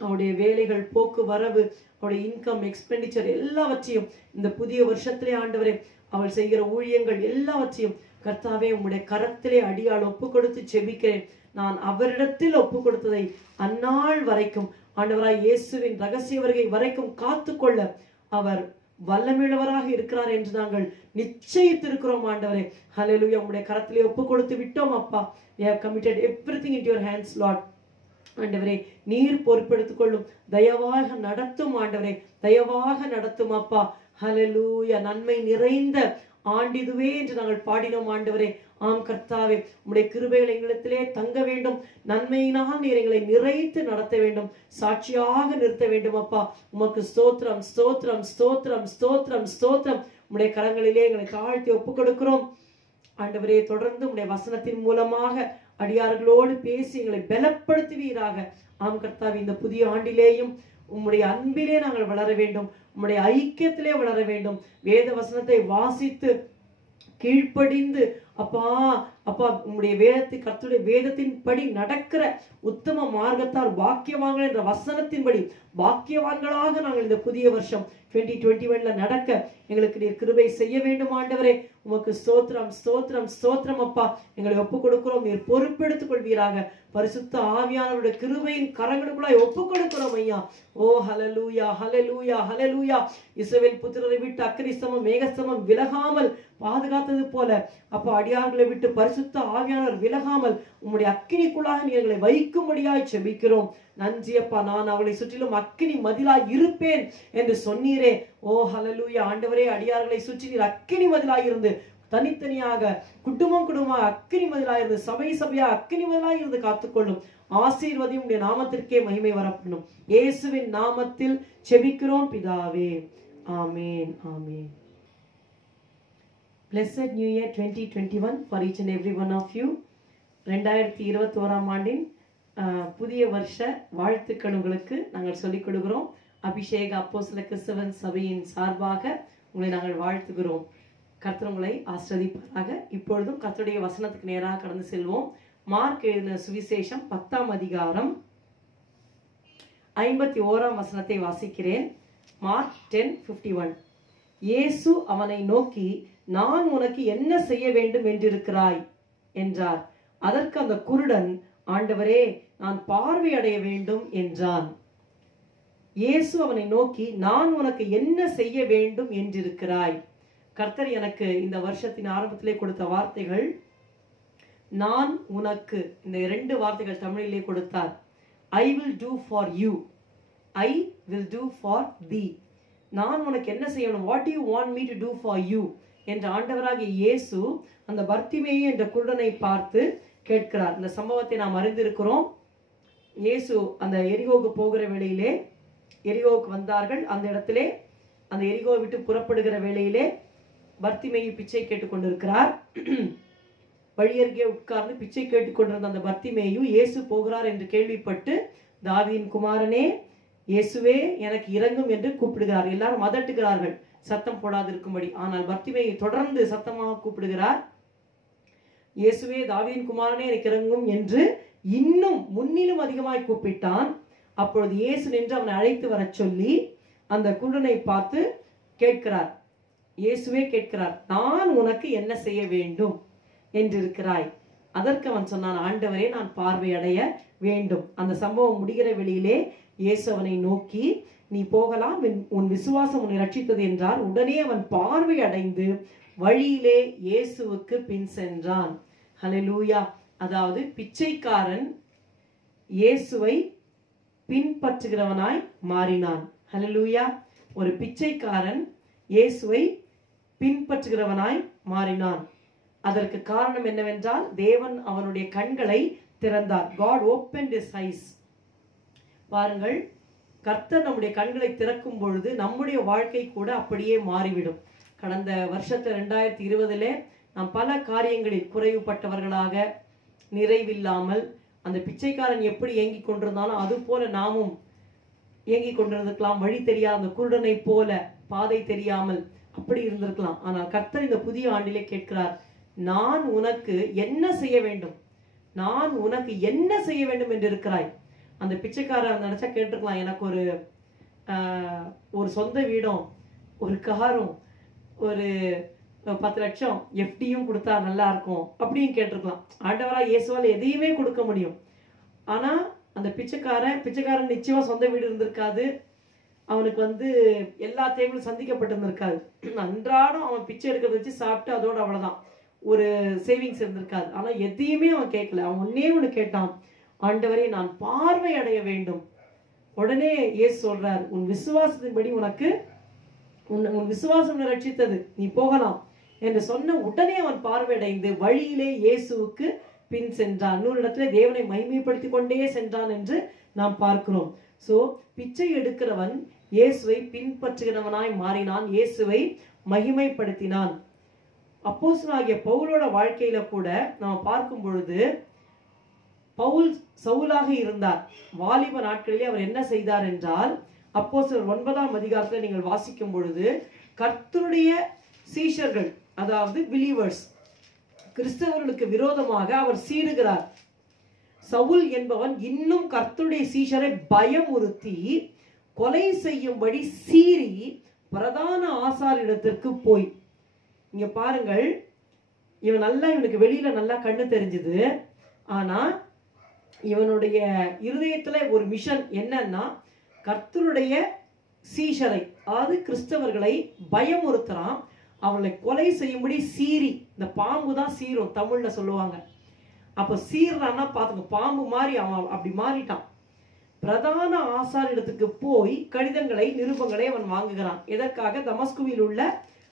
அவருடைய வேலைகள், போக்குவரவு, அவருடைய இன்கம், எக்ஸ்பெண்டிச்சர் எல்லாவற்றையும் இந்த புதிய வருஷத்திலே ஆண்டவரே அவள் செய்கிற ஊழியங்கள் எல்லாவற்றையும் கர்த்தாவே உம்முடைய கரத்திலே அடியால் ஒப்பு கொடுத்து செபிக்கிறேன். நான் அவரிடத்தில் ஒப்பு கொடுத்ததை அந்நாள் வரைக்கும் ஆண்டவராய் இயேசுவின் ரகசிய வருகை வரைக்கும் காத்துக்கொள்ள அவர் வல்லமையுள்ளவராக இருக்கிறார் என்று நாங்கள் நிச்சயித்திருக்கிறோம் ஆண்டவரே. ஹல்லேலூயா. உம்முடைய கரத்திலே ஒப்பு கொடுத்து விட்டோம் அப்பா. We have committed everything into your hands, Lord. ஆண்டவரே, நீர் பொறுப்பெடுத்துக் கொள்ளும். தயவாக நடத்தும் ஆண்டவரே, தயவாக நடத்தும் அப்பா. ஹல்லேலூயா. நன்மை நிறைந்த ஆண்டிதுவே என்று நாங்கள் பாடினோம் ஆண்டவரே. ஆம் கர்த்தாவே, உம்முடைய கிருபைகள் எங்களிடத்திலே தங்க வேண்டும். நன்மையினால் நீர் எங்களை நிறைத்து நடத்த வேண்டும். சாட்சியாக நிறுத்த வேண்டும் அப்பா. உமக்கு ஸ்தோத்திரம், ஸ்தோத்திரம், ஸ்தோத்திரம், ஸ்தோத்திரம், ஸ்தோத்திரம். உம்முடைய கரங்களிலே எங்களை தாழ்த்தி ஒப்புக் கொடுக்கிறோம் ஆண்டவரே. தொடர்ந்து உம்முடைய வசனத்தின் மூலமாக அடியார்களோடு பேசி எங்களை பலப்படுத்துவீராக. ஆம் கர்த்தாவே, இந்த புதிய ஆண்டிலேயும் உம்முடைய அன்பிலே நாங்கள் வளர வேண்டும். உம்முடைய ஐக்கியத்திலே வளர வேண்டும். வேத வசனத்தை வாசித்து கீழ்ப்படிந்து அப்பா அப்பா உம்முடைய வேதத்தை கர்த்தருடைய வேதத்தின் படி நடக்கிற உத்தம மார்க்கத்தால் பாக்கியவான்கள் என்ற வசனத்தின்படி பாக்கியவான்களாக நாங்கள் இந்த புதிய வருஷம் 2021 நடக்க எங்களுக்கு நீர் கிருபை செய்ய வேண்டும் ஆண்டவரே. உமக்கு ஸ்தோத்திரம், ஸ்தோத்திரம், ஸ்தோத்திரம் அப்பா. எங்களை ஒப்புக் கொடுக்கிறோம். நீர் பொறுப்பெடுத்துக் கொள்வீராக. பரிசுத்த ஆவியானவருடைய கிருபையின் கரங்களுக்குள்ளாய் ஒப்புக் கொடுக்கிறோம் ஐயா. ஓ ஹல்லேலூயா, ஹல்லேலூயா, ஹல்லேலூயா. இஸ்ரவேல் புத்திரரை விட்டு அக்கினிஸ்தமம் மேகஸ்தமம் விலகாமல் பாதுகாத்தது போல அப்பா அடியார்களை விட்டு பரிசுத்த ஆவியானவர் விலகாமல் உம்முடைய அக்கினிக்குள்ளாக நீர்களை வைக்கும்படியாய் செபிக்கிறோம். நன்றி அப்பா. நான் அவளை சுற்றிலும் அக்கினி மதிலாய் இருப்பேன் என்று சொன்னீரே. ஓ ஹல்லேலூயா. ஆண்டவரே, அடியார்களை சுற்றி நீர் அக்கினி மதிலாய் இருந்து தனித்தனியாக குடும்பம் குடும்பமாக அக்கினி மதிலாய் இருந்து சபை சபையா அக்கினி மதிலாய் இருந்து காத்துக்கொள்ளும். ஆசீர்வதியும் உடைய நாமத்திற்கே மகிமை வரப்படும். இயேசுவின் நாமத்தில் செபிக்கிறோம் பிதாவே. ஆமென், ஆமென். Blessed New Year 2021 for each and every one of you. 2021 ஆண்டின் புதிய வருஷ வாழ்த்துக்கள் உங்களுக்கு நாங்கள் சொல்லிக் கொடுக்கிறோம். அபிஷேக அப்போஸ்தல கிறிஸ்தவ சபையின் சார்பாக உங்களை நாங்கள் வாழ்த்துகிறோம். கர்த்தர் உங்களை ஆசீர்வதிப்பாராக. இப்பொழுதும் கர்த்தருடைய வசனத்துக்கு நேராக கடந்து செல்வோம். மார்க் எழுதின சுவிசேஷம் 10ஆம் அதிகாரம் 51ஆம் வசனத்தை வாசிக்கிறேன். மார்க் 10:51. இயேசு அவனை நோக்கி, நான் உனக்கு என்ன செய்ய வேண்டும் என்றிருக்கிறாய் என்றார். அதற்கு அந்த குருடன், ஆண்டவரே, நான் பார்வை அடைய வேண்டும் என்றான். இயேசு அவனை நோக்கி, நான் உனக்கு என்ன செய்ய வேண்டும் என்றிருக்கிறாய். கர்த்தர் எனக்கு இந்த வருஷத்தின் ஆரம்பத்திலே கொடுத்த வார்த்தைகள், நான் உனக்கு, இந்த 2 வார்த்தைகள் தமிழிலே கொடுத்தார். I will do for you. I will do for thee. நான் உனக்கு என்ன செய்யணும்? What do you want me to do for you? என்ற ஆண்டவராகிய இயேசு அந்த பர்த்திமேயு என்ற குருடனை பார்த்து கேட்கிறார். இந்த சம்பவத்தை நாம் அறிந்திருக்கிறோம். இயேசு அந்த எரிகோவுக்கு போகிற வேளையிலே, எரிகோவுக்கு வந்தார்கள். அந்த இடத்திலே அந்த எரிகோவை விட்டு புறப்படுகிற வேளையிலே பர்த்திமேயு பிச்சை கேட்டுக்கொண்டிருக்கிறார். வழியருகே உட்கார்ந்து பிச்சை கேட்டுக்கொண்டிருந்த அந்த பர்த்திமேயு இயேசு போகிறார் என்று கேள்விப்பட்டு, தாவீதின் குமாரனே இயேசுவே எனக்கு இரங்கும் என்று கூப்பிடுகிறார். எல்லாரும் மதட்டுகிறார்கள் சத்தம் போடாதிருக்கும்படி. ஆனால் பர்த்திமேயு தொடர்ந்து சத்தமாக கூப்பிடுகிறார், இயேசுவே தாவீதின் குமாரனே எனக்கு இரங்கும் என்று இன்னும் முன்னிலும் அதிகமாய் கூப்பிட்டான். அப்பொழுது இயேசு நின்று அவனை அழைத்து வர சொல்லி அந்த குருடனை பார்த்து கேட்கிறார். இயேசுவே கேட்கிறார், நான் உனக்கு என்ன செய்ய வேண்டும் என்றிருக்கிறாய். அதற்கு அவன் சொன்னான், ஆண்டவரே, நான் பார்வையடைய வேண்டும். அந்த சம்பவம் முடிகிற வெளியிலே இயேசு அவனை நோக்கி, நீ போகலாம், உன் விசுவாசம் உன்னை ரட்சித்தது என்றார். உடனே அவன் பார்வை அடைந்து வழியிலே இயேசுவுக்கு பின் சென்றான். ஹல்லேலூயா. அதாவது பிச்சைக்காரன் இயேசுவை பின்பற்றுகிறவனாய் மாறினான். ஹல்லேலூயா. ஒரு பிச்சைக்காரன் இயேசுவை பின்பற்றுகிறவனாய் மாறினான். அதற்கு காரணம் என்னவென்றால், தேவன் அவனுடைய கண்களை திறந்தார். God opened his eyes. பாருங்கள், கர்த்தர் நம்முடைய கண்களை திறக்கும் பொழுது நம்முடைய வாழ்க்கை கூட அப்படியே மாறிவிடும். கடந்த வருஷத்துல 2020 நாம் பல காரியங்களில் குறைவுபட்டவர்களாக, நிறைவில்லாமல், அந்த பிச்சைக்காரன் எப்படி ஏங்கிக் கொண்டிருந்தாலும் அது போல நாமும் ஏங்கிக் கொண்டிருந்திருக்கலாம். வழி தெரியாத அந்த குருடனை போல, பாதை தெரியாமல் அப்படி இருந்திருக்கலாம். ஆனால் கர்த்தர் இந்த புதிய ஆண்டிலே கேட்கிறார், நான் உனக்கு என்ன செய்ய வேண்டும், நான் உனக்கு என்ன செய்ய வேண்டும் என்று இருக்கிறாய். அந்த பிச்சைக்காரன் நினைச்சா கேட்டிருக்கலாம், எனக்கு ஒரு சொந்த வீடும், ஒரு காரும், ஒரு 10 லட்சம் எஃப்டியும் கொடுத்தா நல்லா இருக்கும் அப்படின்னு கேட்டிருக்கலாம். ஆண்டவரா இயேசுவால் எதையுமே கொடுக்க முடியும். ஆனா அந்த பிச்சைக்காரன் நிச்சயமா சொந்த வீடு இருந்திருக்காது. அவனுக்கு எல்லா தேவைகளும் சந்திக்கப்பட்டிருந்திருக்காது. அன்றாடம் அவன் பிச்சை எடுக்கிறத வச்சு சாப்பிட்டு அதோட அவ்வளவுதான், ஒரு சேவிங்ஸ் இருந்திருக்காது. ஆனா எதையுமே அவன் கேட்கல. அவன் ஒன்னே ஒண்ணு கேட்டான், ஆண்டவரே நான் பார்வை அடைய வேண்டும். உடனே இயேசு சொல்றார், உன் விசுவாசத்தின்படி உன் விசுவாசம் ரட்சித்தது, நீ போகலாம் என்று சொன்ன உடனே அவன் பார்வையடைந்து வழியிலே இயேசுவுக்கு பின் சென்றான். இன்னொரு இடத்துல தேவனை மகிமைப்படுத்திக் கொண்டே சென்றான் என்று நாம் பார்க்கிறோம். சோ பிச்சை எடுக்கிறவன் இயேசுவை பின்பற்றுகிறவனாய் மாறினான், இயேசுவை மகிமைப்படுத்தினான். அப்போஸ்தலனாகிய பவுலோட வாழ்க்கையில கூட நாம் பார்க்கும் பொழுது, பவுல் சவுலாக இருந்தார். வாலிப நாட்களிலே அவர் என்ன செய்தார் என்றால், அப்போஸ்தலர் 9ஆம் அதிகாரத்தில் நீங்கள் வாசிக்கும் பொழுது, கர்த்தருடைய சீஷர்கள், அதாவது பிலீவர்ஸ், கிறிஸ்தவர்களுக்கு விரோதமாக அவர் சீறுகிறார். சவுல் என்பவன் இன்னும் கர்த்தருடைய சீஷரை பயமுறுத்தி கொலை செய்யும்படி சீறி பிரதான ஆசாரியரிடத்திற்கு போய், இங்க பாருங்கள், இவனுக்கு வெளியில நல்லா கண்ணு தெரிஞ்சது. ஆனா இவனுடைய இருதயத்துல ஒரு மிஷன் என்னன்னா, கர்த்தருடைய சீஷரை, அதாவது கிறிஸ்தவர்களை பயமுறுத்துறான், அவர்களை கொலை செய்யும்படி சீறி. இந்த பாம்பு தான் சீரும் தமிழ்ல சொல்லுவாங்க. அப்ப சீர்றான்னா பாத்துங்க, பாம்பு மாதிரி அவன் அப்படி மாறிட்டான். பிரதான ஆசாரியரிடத்துக்கு போய் கடிதங்களை, நிருபங்களை அவன் வாங்குகிறான். எதற்காக? தமஸ்குவில் உள்ள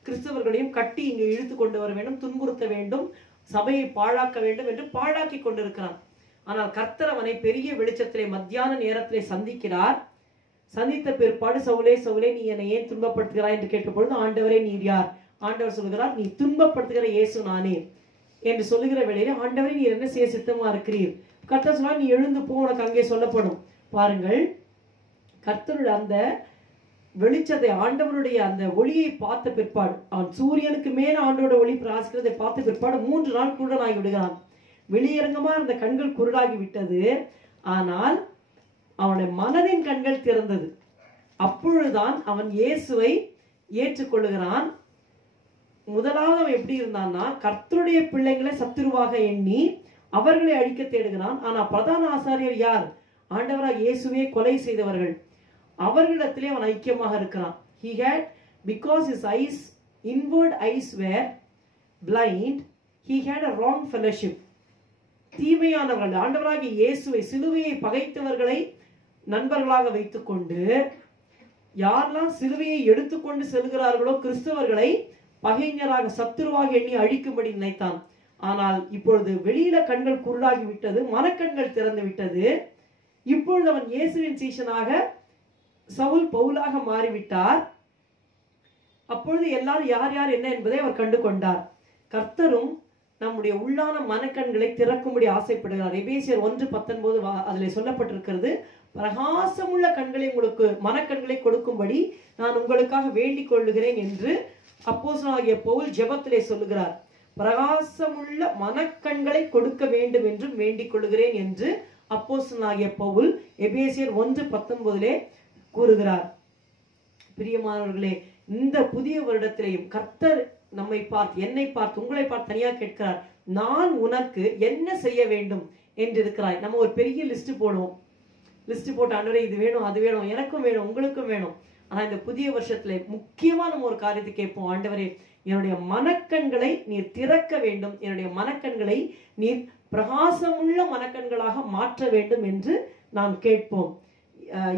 கிறிஸ்தவர்களையும் கட்டி இங்கு இழுத்து கொண்டு வர வேண்டும், துன்புறுத்த வேண்டும், சபையை பாழாக்க வேண்டும் என்று பாழாக்கி கொண்டிருக்கிறான். ஆனால் கர்த்தர் அவனை பெரிய வெளிச்சத்திலே மத்தியான நேரத்திலே சந்திக்கிறார். சந்தித்த பிற்பாடு, சவுலே சவுலே நீ என்னை ஏன் துன்பப்படுத்துகிறாய் என்று கேட்டபொழுது, ஆண்டவரே நீர் யார்? ஆண்டவர் சொல்கிறார், நீ துன்பப்படுத்துகிற இயேசு நானே என்று சொல்லுகிற வேளையிலே, ஆண்டவரே நீர் என்ன செய்ய சித்தமா இருக்கிறீர்? கர்த்தர் சொன்னார், நீ எழுந்து போ, உனக்கு அங்கே சொல்லப்படும். பாருங்கள், கர்த்தருடைய அந்த வெளிச்சத்தை, ஆண்டவருடைய அந்த ஒளியை பார்த்த பிற்பாடு, அவன் சூரியனுக்கு மேல ஆண்டவருடைய ஒளி பிரகாசிக்கிறதை பார்த்த பிற்பாடு 3 நாள் குருடனாகி விடுகிறான். வெளியரங்கமா இருந்த கண்கள் குருடாகி விட்டது. ஆனால் அவனுடைய மனதின் கண்கள் திறந்தது. அப்பொழுதுதான் அவன் இயேசுவை ஏற்றுக்கொள்ளுகிறான். முதலாவது அவன் எப்படி இருந்தான்னா, கர்த்தருடைய பிள்ளைகளை சத்துருவாக எண்ணி அவர்களை அழிக்க தேடுகிறான். ஆனா பிரதான ஆசாரியர் யார்? ஆண்டவராக இயேசுவே கொலை செய்தவர்கள். அவர்களிடத்திலே அவன் ஐக்கியமாக இருக்கிறான். He had, because his eyes, inward eyes were blind, he had a wrong fellowship. தீமையானவர்கள், ஆண்டவராகிய இயேசுவை, சிலுவையை பகைத்தவர்களை நண்பர்களாக வைத்துக்கொண்டு, யாரெல்லாம் சிலுவையை எடுத்துக்கொண்டு செல்கிறார்களோ கிறிஸ்தவர்களை பகைஞராக, சத்துருவாக எண்ணி அழிக்கும்படி நினைத்தான். ஆனால் இப்பொழுது வெளியில கண்கள் குருடாகி விட்டது, மனக்கண்கள் திறந்து விட்டது. இப்பொழுது அவன் இயேசுவின் சீஷனாக, சவுல் பவுலாக மாறிவிட்டார். அப்பொழுது எல்லாரும் யார் யார் என்ன என்பதை அவர் கண்டு கொண்டார். கர்த்தரும் நம்முடைய உள்ளான மனக்கண்களை திறக்கும்படி ஆசைப்படுகிறார். எபேசியர் 1:19 அதில் சொல்லப்பட்டிருக்கிறது, பிரகாசமுள்ள கண்களை, உங்களுக்கு மனக்கண்களை கொடுக்கும்படி நான் உங்களுக்காக வேண்டிக் கொள்ளுகிறேன் என்று அப்போஸ்தலனாகிய பவுல் ஜெபத்திலே சொல்லுகிறார். பிரகாசமுள்ள மனக்கண்களை கொடுக்க வேண்டும் என்று வேண்டிக் கொள்ளுகிறேன் என்று அப்போஸ்தலனாகிய பவுல் எபேசியர் 1:19 கூறுகிறார். பிரியமானவர்களே, இந்த புதிய வருடத்திலேயும் கர்த்தர் நம்மை பார்த்து, என்னை பார்த்து, உங்களை பார்த்து தனியா கேட்கிறார், நான் உனக்கு என்ன செய்ய வேண்டும் என்று இருக்கிறாய். நம்ம ஒரு பெரிய லிஸ்ட் போடுவோம். லிஸ்ட் போட்டு, ஆண்டவரே இது வேணும், அது வேணும், எனக்கும் வேணும், உங்களுக்கும் வேணும். ஆனா இந்த புதிய வருஷத்துல முக்கியமா நம்ம ஒரு காரியத்தை கேட்போம், ஆண்டவரே என்னுடைய மனக்கண்களை நீர் திறக்க வேண்டும், என்னுடைய மனக்கண்களை நீர் பிரகாசமுள்ள மனக்கண்களாக மாற்ற வேண்டும் என்று நாம் கேட்போம்.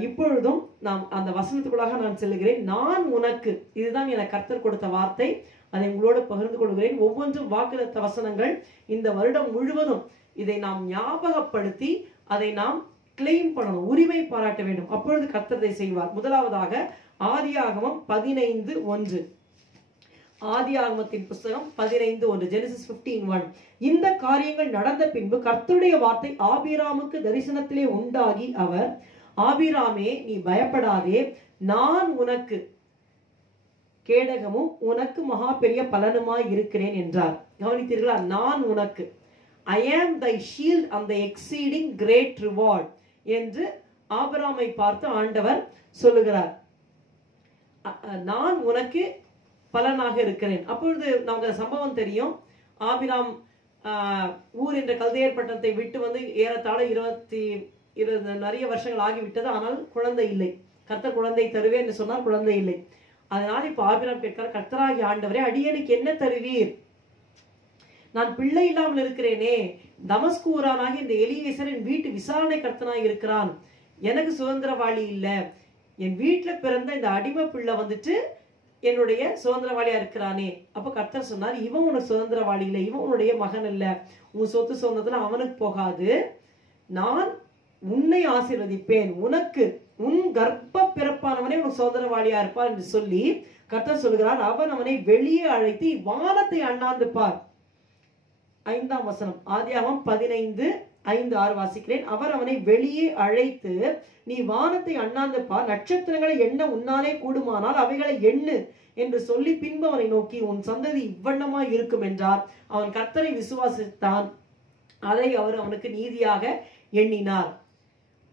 இப்பொழுதும் நாம் அந்த வசனத்துக்குள்ளாக நான் செல்லுகிறேன். நான் உனக்கு, இதுதான் எனக்கு கர்த்தர் கொடுத்த வார்த்தை, அதை உங்களோடு பகிர்ந்து கொள்கிறேன். ஒவ்வொன்றும் வாக்குத்தத்த வசனங்கள். இந்த வருடம் முழுவதும் இதை நாம் ஞாபகப்படுத்தி அதை நாம் கிளைம் பண்ணணும், உரிமை பாராட்ட வேண்டும். அப்பொழுது கர்த்தர் இதை செய்வார். முதலாவதாக ஆதியாகமம் 15:1. ஆதியாகமத்தின் புஸ்தகம் 15:1, ஜெனசிஸ் 15:1. இந்த காரியங்கள் நடந்த பின்பு கர்த்தருடைய வார்த்தை ஆபிராமுக்கு தரிசனத்திலே உண்டாகி அவர், ஆபிராமே நீ பயப்படாதே, நான் உனக்கு கேடகமும் உனக்கு மகா பெரிய பலனுமாய் இருக்கிறேன் என்றார். கவனித்தீர்களா? நான் உனக்கு, I am thy shield and the exceeding great reward என்று ஆபிராமை பார்த்து ஆண்டவர் சொல்லுகிறார். நான் உனக்கு பலனாக இருக்கிறேன். அப்பொழுது நமக்கு சம்பவம் தெரியும். ஆபிராம் ஊர் என்ற கல்தேயர் பட்டணத்தை விட்டு வந்து ஏறத்தாழ 20 நிறைய வருஷங்கள் ஆகிவிட்டது. ஆனால் குழந்தை இல்லை. கர்த்தர் குழந்தை தருவேன் என்று சொன்னால் குழந்தை இல்லை. அதனால இப்ப ஆபிராம் கேட்கிறார், கர்த்தராகி ஆண்டவரே, அடியனுக்கு என்ன தருவீர்? நான் பிள்ளை இல்லாமல் இருக்கிறேனே. தமஸ்கு ஊரானாகி இந்த எலியேசர் என் வீட்டு விசாரணை கர்த்தனாய் இருக்கிறான். எனக்கு சுதந்திரவாளி இல்ல. என் வீட்டுல பிறந்த இந்த அடிமை பிள்ளை வந்துட்டு என்னுடைய சுதந்திரவாளியா இருக்கிறானே. அப்ப கர்த்தர் சொன்னார், இவன் உனக்கு சுதந்திரவாளி இல்லை, இவன் உன்னுடைய மகன் இல்ல, உன் சொத்து சுதந்திரத்துல அவனுக்கு போகாது. நான் உன்னை ஆசீர்வதிப்பேன், உனக்கு உன் கர்ப்ப பிறப்பானவனே உனக்கு சுதந்திரவாளியா இருப்பார் என்று சொல்லி கர்த்தர் சொல்கிறார். அவன் அவனை வெளியே அழைத்து வானத்தை அண்ணாந்து பார். 5ஆம் வசனம், ஆதியாகமம் 15:5-6 வாசிக்கிறேன். அவர் அவனை வெளியே அழைத்து, நீ வானத்தை அண்ணாந்து பார், நட்சத்திரங்களை எண்ண உன்னாலே கூடுமானால் அவைகளை எண்ணு என்று சொல்லி பின்பு அவனை நோக்கி, உன் சந்ததி இவ்வண்ணமாய் இருக்கும் என்றார். அவன் கர்த்தரை விசுவாசித்தான், அதை அவர் அவனுக்கு நீதியாக எண்ணினார்.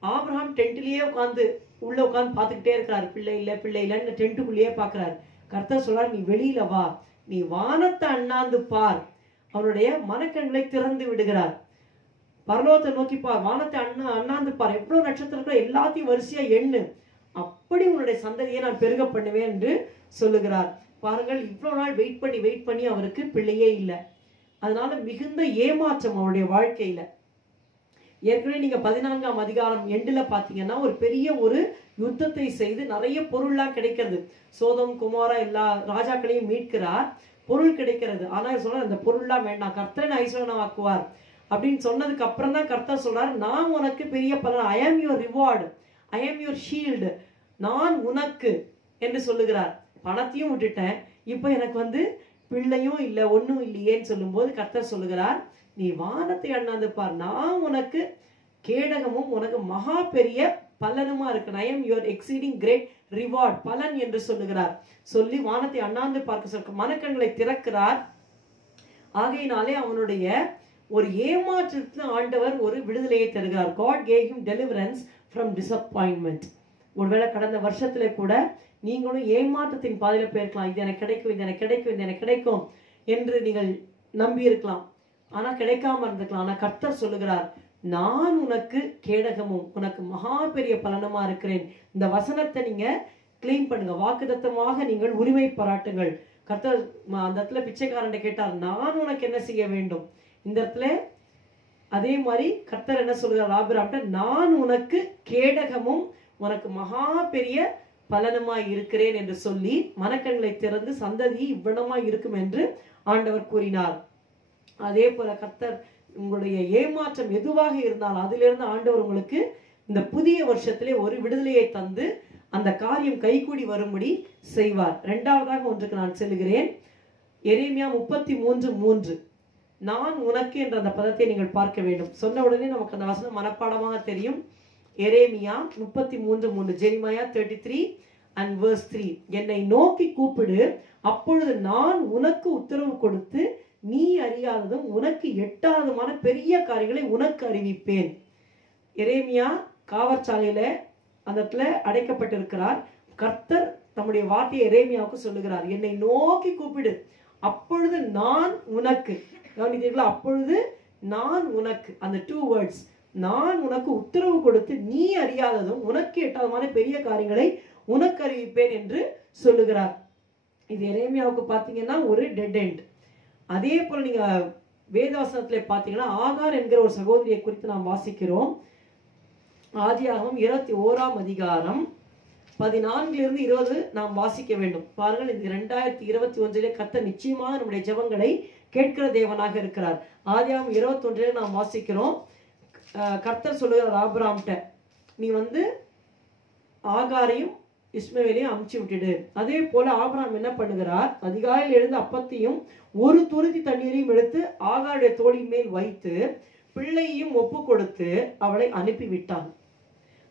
ஆபிரகாம் டென்ட்லயே உள்ள உட்கார்ந்து பார்த்துக்கிட்டே இருக்கிறார். பிள்ளை இல்ல பிள்ளை இல்லன்னு டென்ட்டுக்குள்ளேயே பார்க்கிறார். கர்த்தர் சொல்றார், நீ வெளியில வா, நீ வானத்தை அண்ணாந்து பார். அவனுடைய மனக்கண்களை திறந்து விடுகிறார். பரலோகத்தை நோக்கி பார், வானத்தை அண்ணாந்து பார், எவ்வளவு நட்சத்திரங்கள் எல்லாத்தையும் வரிசையா எண்ணு, அப்படி உன்னுடைய சந்ததியை நான் பெருக பண்ணுவேன் என்று சொல்லுகிறார். பாருங்கள், இவ்வளவு நாள் வெயிட் பண்ணி அவருக்கு பிள்ளையே இல்லை. அதனால மிகுந்த ஏமாற்றம் அவருடைய வாழ்க்கையில. ஏற்கனவே நீங்க 14ஆம் அதிகாரம் எண்டுல பாத்தீங்கன்னா ஒரு பெரிய ஒரு யுத்தத்தை செய்து நிறைய பொருள்லாம் கிடைக்கிறது. சோதம் குமாரா எல்லா ராஜாக்களையும் மீட்கிறார், பொருள் கிடைக்கிறது. ஆனா சொல்ற அந்த பொருள்லாம் வேண்டாம், கர்த்தர் ஐஸ்வர்யமாக்குவார் அப்படின்னு சொன்னதுக்கு அப்புறம் தான் கர்த்தர் சொல்றாரு, நான் உனக்கு பெரிய பலன், ஐ am your reward, I am your shield, நான் உனக்கு என்று சொல்லுகிறார். பணத்தையும் விட்டுட்டேன், இப்ப எனக்கு பிள்ளையும் இல்லை, ஒன்னும் இல்லையேன்னு சொல்லும் போது கர்த்தர் சொல்லுகிறார், நீ வானத்தை அண்ணாந்து பார், நான் உனக்கு கேடகமும் உனக்கு மகா பெரிய பலனுமா இருக்கு. ஐ am your exceeding great reward, பலன் என்று சொல்லுகிறார். சொல்லி வானத்தை அண்ணாந்து பார்க்க சொல்ல மனக்கண்களை திறக்கிறார். ஆகையினாலே அவனுடைய ஒரு ஏமாற்றத்தில் ஆண்டவர் ஒரு விடுதலையை தருகிறார். God gave him deliverance from disappointment. ஒருவேளை கடந்த வருஷத்துல கூட நீங்களும் ஏமாற்றத்தின் பாதையில போயிருக்கலாம். இது எனக்கு கிடைக்கும், இது எனக்கு கிடைக்கும், இது எனக்கு கிடைக்கும் என்று நீங்கள் நம்பி இருக்கலாம். ஆனா கிடைக்காம இருந்துக்கலாம். ஆனா கர்த்தர் சொல்லுகிறார், நான் உனக்கு கேடகமும் உனக்கு மகா பெரிய பலனுமா இருக்கிறேன். இந்த வசனத்தை நீங்க கிளைம் பண்ணுங்க, வாக்குத்தத்தமாக நீங்கள் உரிமை பாராட்டுங்கள். கர்த்தர் அந்த இடத்துல பிச்சைக்காரன் கேட்டார், நான் உனக்கு என்ன செய்ய வேண்டும்? இந்த இடத்துல அதே மாதிரி கர்த்தர் என்ன சொல்கிறார் ஆபிரகாம்கிட்ட, நான் உனக்கு கேடகமும் உனக்கு மகா பெரிய பலனுமாய் இருக்கிறேன் என்று சொல்லி மனக்கண்களை திறந்து சந்ததி இவ்வளமாய் இருக்கும் என்று ஆண்டவர் கூறினார். அதே போல கர்த்தர் உங்களுடைய ஏமாற்றம் எதுவாக இருந்தாலும் அதிலிருந்து ஆண்டவர் உங்களுக்கு இந்த புதிய வருஷத்திலே ஒரு விடுதலையை தந்து அந்த காரியம் கைகூடி வரும்படி செய்வார். இரண்டாவதாக ஒன்றுக்கு நான் செல்கிறேன். எரேமியா 33:3. நான் உனக்கு என்ற அந்த பதத்தை நீங்கள் பார்க்க வேண்டும். சொன்ன உடனே நமக்கு அந்த வசனம் மனப்பாடமாக தெரியும். எரேமியா 33:3, ஜெரிமையா 33:3. என்னை நோக்கி கூப்பிடு, அப்பொழுது நான் உனக்கு உத்தரவு கொடுத்து நீ அறியாததும் உனக்கு எட்டாததுமான பெரிய காரியங்களை உனக்கு அறிவிப்பேன். எரேமியா காவற்சாலையில அந்த இடத்துல அடைக்கப்பட்டிருக்கிறார். கர்த்தர் தம்முடைய வார்த்தையை எரேமியாவுக்கு சொல்லுகிறார், என்னை நோக்கி கூப்பிடு, அப்பொழுது நான் உனக்கு, கவனித்தீர்களா, அப்பொழுது நான் உனக்கு, அந்த 2 words, நான் உனக்கு உத்தரவு கொடுத்து நீ அறியாததும் உனக்கு எட்டாததுமான பெரிய காரியங்களை உனக்கு அறிவிப்பேன் என்று சொல்லுகிறார். இது எரேமியாவுக்கு பாத்தீங்கன்னா ஒரு டெட் எண்ட். அதே போல நீங்க வேதவசனத்திலே பாத்தீங்கன்னா ஆகார் என்கிற ஒரு சகோதரியை குறித்து நாம் வாசிக்கிறோம். ஆதியாகமம் 21ஆம் அதிகாரம் 14-20 நாம் வாசிக்க வேண்டும். பாருங்கள், இந்த 2021 கர்த்தர் நிச்சயமாக நம்முடைய ஜெபங்களை கேட்கிற தேவனாக இருக்கிறார். ஆதியாகமம் 21 நாம் வாசிக்கிறோம். கர்த்தர் சொல்லுகிறார் ஆபிரகாம்கிட்ட, நீ ஆகாரையும் இஸ்மவேலையும் அமுச்சு விட்டுடு. அதே போல ஆபிரகாம் என்ன பண்ணுகிறார், அதிகாலையில் எழுந்து அப்பத்தையும் ஒரு துருத்தி தண்ணீரையும் எடுத்து ஆகாருடைய தோளின் மேல் வைத்து பிள்ளையையும் ஒப்பு கொடுத்து அவளை அனுப்பிவிட்டான்.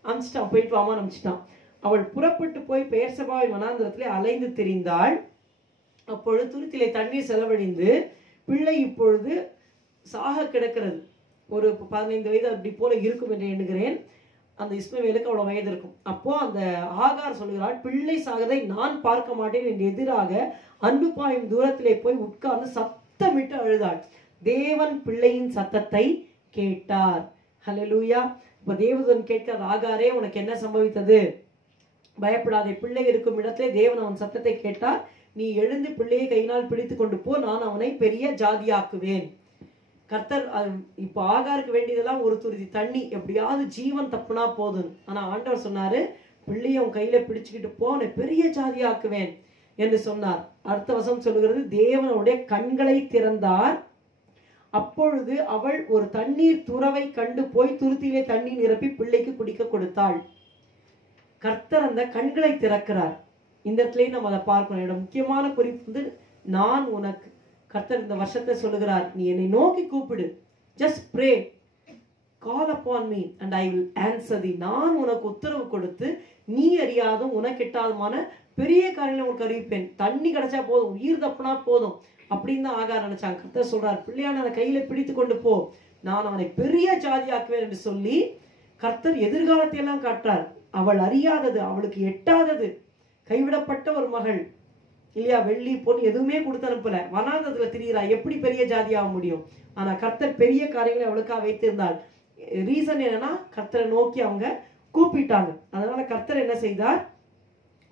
அனுப்பிச்சிட்டான், போயிட்டு வாமா அனுப்பிச்சிட்டான். அவள் புறப்பட்டு போய் பெயர்சபாவின் வனாந்திரத்திலே அலைந்து திரிந்தாள். அப்பொழுது துருத்திலே தண்ணீர் செலவழிந்து பிள்ளை இப்பொழுது சாக கிடக்கிறது. ஒரு 15 வயது அப்படி போல இருக்கும் என்று எண்ணுகிறேன். அந்த இஸ்மவேலுக்கு அவ்வளவு வயது இருக்கும். அப்போ அந்த ஆகார் சொல்கிறாள், பிள்ளை சாகதை நான் பார்க்க மாட்டேன் என்று எதிராக அன்பு பாயும் தூரத்திலே போய் உட்கார்ந்து சத்தமிட்டு அழுதாள். தேவன் பிள்ளையின் சத்தத்தை கேட்டார். ஹல்லேலூயா. இப்ப தேவதூதன் கேட்கிறார், ஆகாரே உனக்கு என்ன சம்பவித்தது? பயப்படாதே, பிள்ளை இருக்கும் இடத்திலே தேவன் அவன் சத்தத்தை கேட்டார். நீ எழுந்து பிள்ளையை கையினால் பிடித்து கொண்டு போ, நான் அவனை பெரிய ஜாதியாக்குவேன். கர்த்தர் இப்போ ஆகாருக்கு வேண்டியதெல்லாம் ஒரு துருதி தண்ணி, எப்படியாவது ஜீவன் தப்புனா போதும். ஆனா ஆண்டவர் சொன்னாரு, பிள்ளையை உன் கையில பிடிச்சுக்கிட்டு போ, அவனை பெரிய ஜாதியாக்குவேன் என்று சொன்னார். அடுத்த வசனம் சொல்லுகிறது, தேவனுடைய கண்களை திறந்தார். அப்பொழுது அவள் ஒரு தண்ணீர் துறவை கண்டு போய் துருத்தியிலே தண்ணீர் நிரப்பி பிள்ளைக்கு குடிக்க கொடுத்தாள். கர்த்தர் அந்த கண்களை திறக்கிறார். இந்த இடத்துலயும் நம்ம அதை பார்க்கணும். என்னோட முக்கியமான குறிப்பு நான் உனக்கு, கர்த்தர் இந்த வருஷத்தை சொல்லுகிறார், நீ என்னை நோக்கி கூப்பிடு, just pray, call upon me and I will answer the. நான் உனக்கு உத்தரவு கொடுத்து நீ அறியாதும் உனக்கு எட்டாதுமான பெரிய காரியங்களை உனக்கு அறிவிப்பேன். தண்ணி கிடைச்சா போதும், உயிர் தப்புனா போதும் அப்படின்னு தான் ஆகார் நினைச்சாங்க. கர்த்தர் சொல்றார், பிள்ளையான அதை கையில பிடித்து கொண்டு போ, நான் அவனை பெரிய ஜாதியாக்குவேன் என்று சொல்லி கர்த்தர் எதிர்காலத்தை எல்லாம் காட்டுறார். அவள் அறியாதது, அவளுக்கு எட்டாதது, கைவிடப்பட்ட ஒரு மகள் இல்லையா, வெள்ளி பொன் எதுவுமே கொடுத்து அனுப்பல, வனாந்தரத்துல திரிகிறா, எப்படி பெரிய ஜாதியாக முடியும்? ஆனா கர்த்தர் பெரிய காரியங்களை அவளுக்காக வைத்திருந்தாள். ரீசன் என்னன்னா, கர்த்தரை நோக்கி அவங்க கூப்பிட்டாங்க. அதனால கர்த்தர் என்ன செய்தார்,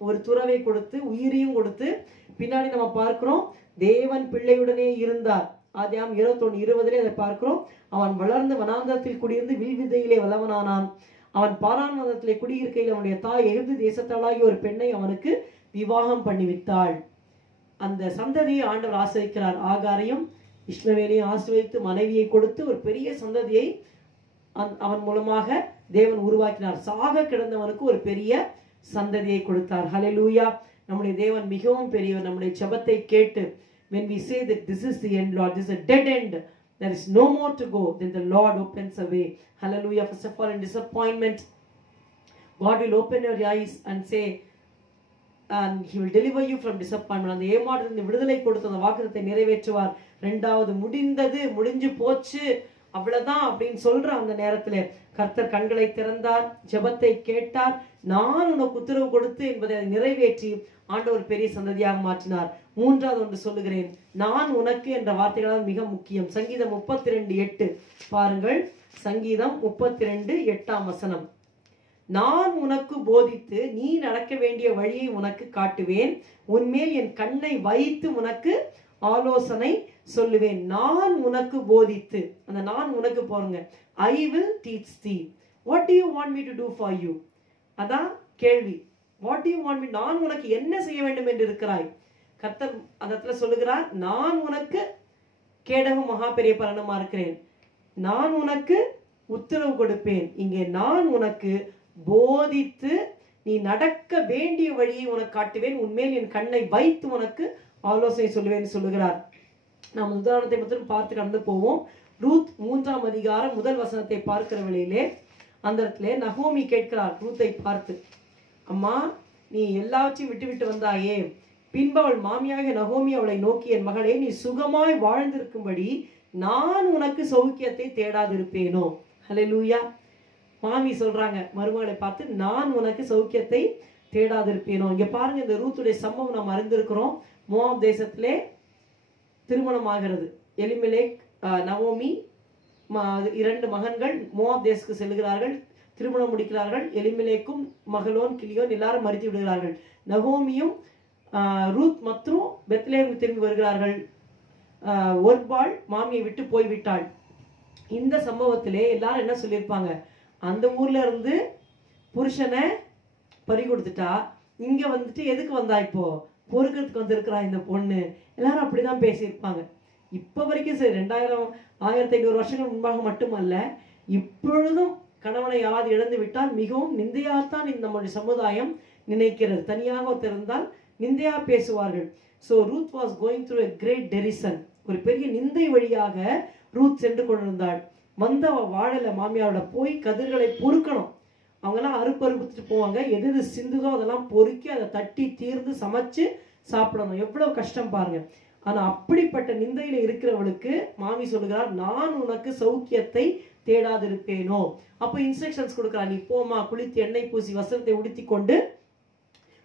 ஒரு துறவை கொடுத்து உயிரையும் கொடுத்து, பின்னாடி நம்ம பார்க்கிறோம் தேவன் பிள்ளையுடனே இருந்தார். ஆதியாகமம் 21:20 அதை பார்க்கிறோம். அவன் வளர்ந்து வனாந்தரத்தில் குடியிருந்து வில்விதையிலே வல்லவனானான். அவன் பாரான் வனத்திலே குடியிருக்கையில் அவனுடைய தாய் எகிப்து தேசத்தாளாகிய ஒரு பெண்ணை அவனுக்கு விவாகம் பண்ணிவிட்டாள். அந்த சந்ததியை ஆண்டவர் ஆசிரிக்கிறார். ஆகாரையும் இஸ்மவேலையும் ஆசிர்வதித்து மனைவியை கொடுத்து ஒரு பெரிய சந்ததியை அவன் மூலமாக தேவன் உருவாக்கினார். சாக கிடந்தவனுக்கு ஒரு பெரிய சந்ததியை கொடுத்தார். ஹல்லேலூயா. நம்முடைய தேவன் மிகவும் பெரியவர். நம்முடைய ஜெபத்தை கேட்டு, when we say that this is the end, Lord, this is a dead end, there is no more to go, then the Lord opens a way. Hallelujah. First of all, in disappointment, God will open your eyes and say, and he will deliver you from disappointment. அந்த ஏமாற்றத்திலிருந்து விடுதலை கொடுத்து அந்த வாக்குத்தத்தத்தை நிறைவேற்றுவார். இரண்டாவது, முடிந்தது, முடிஞ்சு போச்சு, அவ்வளவுதான் அப்படின்னு சொல்ற அந்த நேரத்துல கர்த்தர் கண்களை திறந்தார், ஜெபத்தை கேட்டார், நான் உனக்கு உத்தரவு கொடுத்து என்பதை நிறைவேற்றி ஆண்டவர் பெரிய சந்ததியாக மாற்றினார். மூன்றாவது ஒன்று சொல்லுகிறேன், நான் உனக்கு என்ற வார்த்தைகளால் மிக முக்கியம். சங்கீதம் 32:8 பாருங்கள். சங்கீதம் 32:8 நான் உனக்கு போதித்து நீ நடக்க வேண்டிய வழியை உனக்கு காட்டுவேன், உன்மேல் என் கண்ணை வைத்து உனக்கு ஆலோசனை சொல்லுவேன். நான் உனக்கு போதித்து, அந்த நான் உனக்கு போறங்க, I will teach thee. What do you want me to do for you? அதான் கேள்வி. What do you want me? நான் உனக்கு என்ன செய்ய வேண்டும் என்று இருக்கிறாய்? கர்த்தர் அந்த இடத்துல சொல்லுகிறார், நான் உனக்கு கேடகம் மகா பெரிய பலனுமா இருக்கிறேன், நான் உனக்கு உத்தரவு கொடுப்பேன். இங்கே நான் உனக்கு போதித்து நீ நடக்க வேண்டிய வழியை உனக்கு காட்டுவேன், உன்மேல் என் கண்ணை வைத்து உனக்கு ஆலோசனை சொல்லுவேன் சொல்லுகிறார். நாம் உதாரணத்தை மட்டும் பார்த்து கடந்து போவோம். ரூத் 3ஆம் அதிகாரம் 1 வசனத்தை பார்க்கிற வேளையிலே அந்த இடத்துல நகோமி கேட்கிறார் ரூத்தை பார்த்து, அம்மா நீ எல்லாவற்றையும் விட்டு விட்டு வந்தாயே. பின்பு அவள் மாமியாக நகோமி அவளை நோக்கி, என் மகளே, நீ சுகமாய் வாழ்ந்திருக்கும்படி நான் உனக்கு சௌக்கியத்தை தேடாதிருப்பேனோ? ஹல்லேலூயா. மாமி சொல்றாங்க மருமகளை பார்த்து, நான் உனக்கு சௌக்கியத்தை தேடாதிருப்பேனோ. இங்க பாருங்க, இந்த ரூத்துடைய சம்பவம் நாம் அறிந்திருக்கிறோம். மோவாப் தேசத்திலே திருமணம் ஆகிறது. எலிமெலேக், நவோமி, 2 மகன்கள் மோவாப் தேசத்துக்கு செல்கிறார்கள், திருமணம் முடிக்கிறார்கள். எலிமெலேக்கும் மகளோன் கிளியோன் எல்லாரும் மறித்து விடுகிறார்கள். நகோமியும் ரூத் மற்றும் பெத்லேஹேம் திரும்பி வருகிறார்கள். ஒர்பாள் மாமியை விட்டு போய்விட்டாள். இந்த சம்பவத்திலே எல்லாரும் என்ன சொல்லியிருப்பாங்க, அந்த ஊர்ல இருந்து புருஷனை பறி கொடுத்துட்டா இங்க வந்துட்டு எதுக்கு வந்தா, இப்போ பொறுக்கிறதுக்கு வந்திருக்கிறா இந்த பொண்ணு, எல்லாரும் அப்படிதான் பேசியிருப்பாங்க. இப்ப வரைக்கும் சரி, 1500 வருஷங்கள் முன்பாக மட்டுமல்ல, இப்பொழுதும் கணவனை யாராவது இழந்து விட்டால் மிகவும் நிந்தையாகத்தான் நம்முடைய சமுதாயம் நினைக்கிறது. தனியாக ஒருத்தர் இருந்தால் நிந்தையா பேசுவார்கள். So Ruth was going through a great derision. ஒரு பெரிய நிந்தை வழியாக ரூத் சென்று கொண்டிருந்தாள். வந்து அவ வாழலை, மாமியாரோட போய் கதிர்களை பொறுக்கணும். அவங்கெல்லாம் அறுப்பறுத்துட்டு போவாங்க. எது சிந்துதோ அதெல்லாம் பொறுக்கி அதை தட்டி தீர்ந்து சமைச்சு சாப்பிடணும். எவ்வளவு கஷ்டம் பாருங்க. ஆனா அப்படிப்பட்ட நிந்தையில இருக்கிறவளுக்கு மாமி சொல்லுகிறார், நான் உனக்கு சௌக்கியத்தை தேடாதிருப்பேனோ. அப்போ இன்ஸ்ட்ரக்ஷன்ஸ் கொடுக்குறான், நீ போமா, குளித்து எண்ணெய் பூசி வஸ்திரத்தை உடுத்தி கொண்டு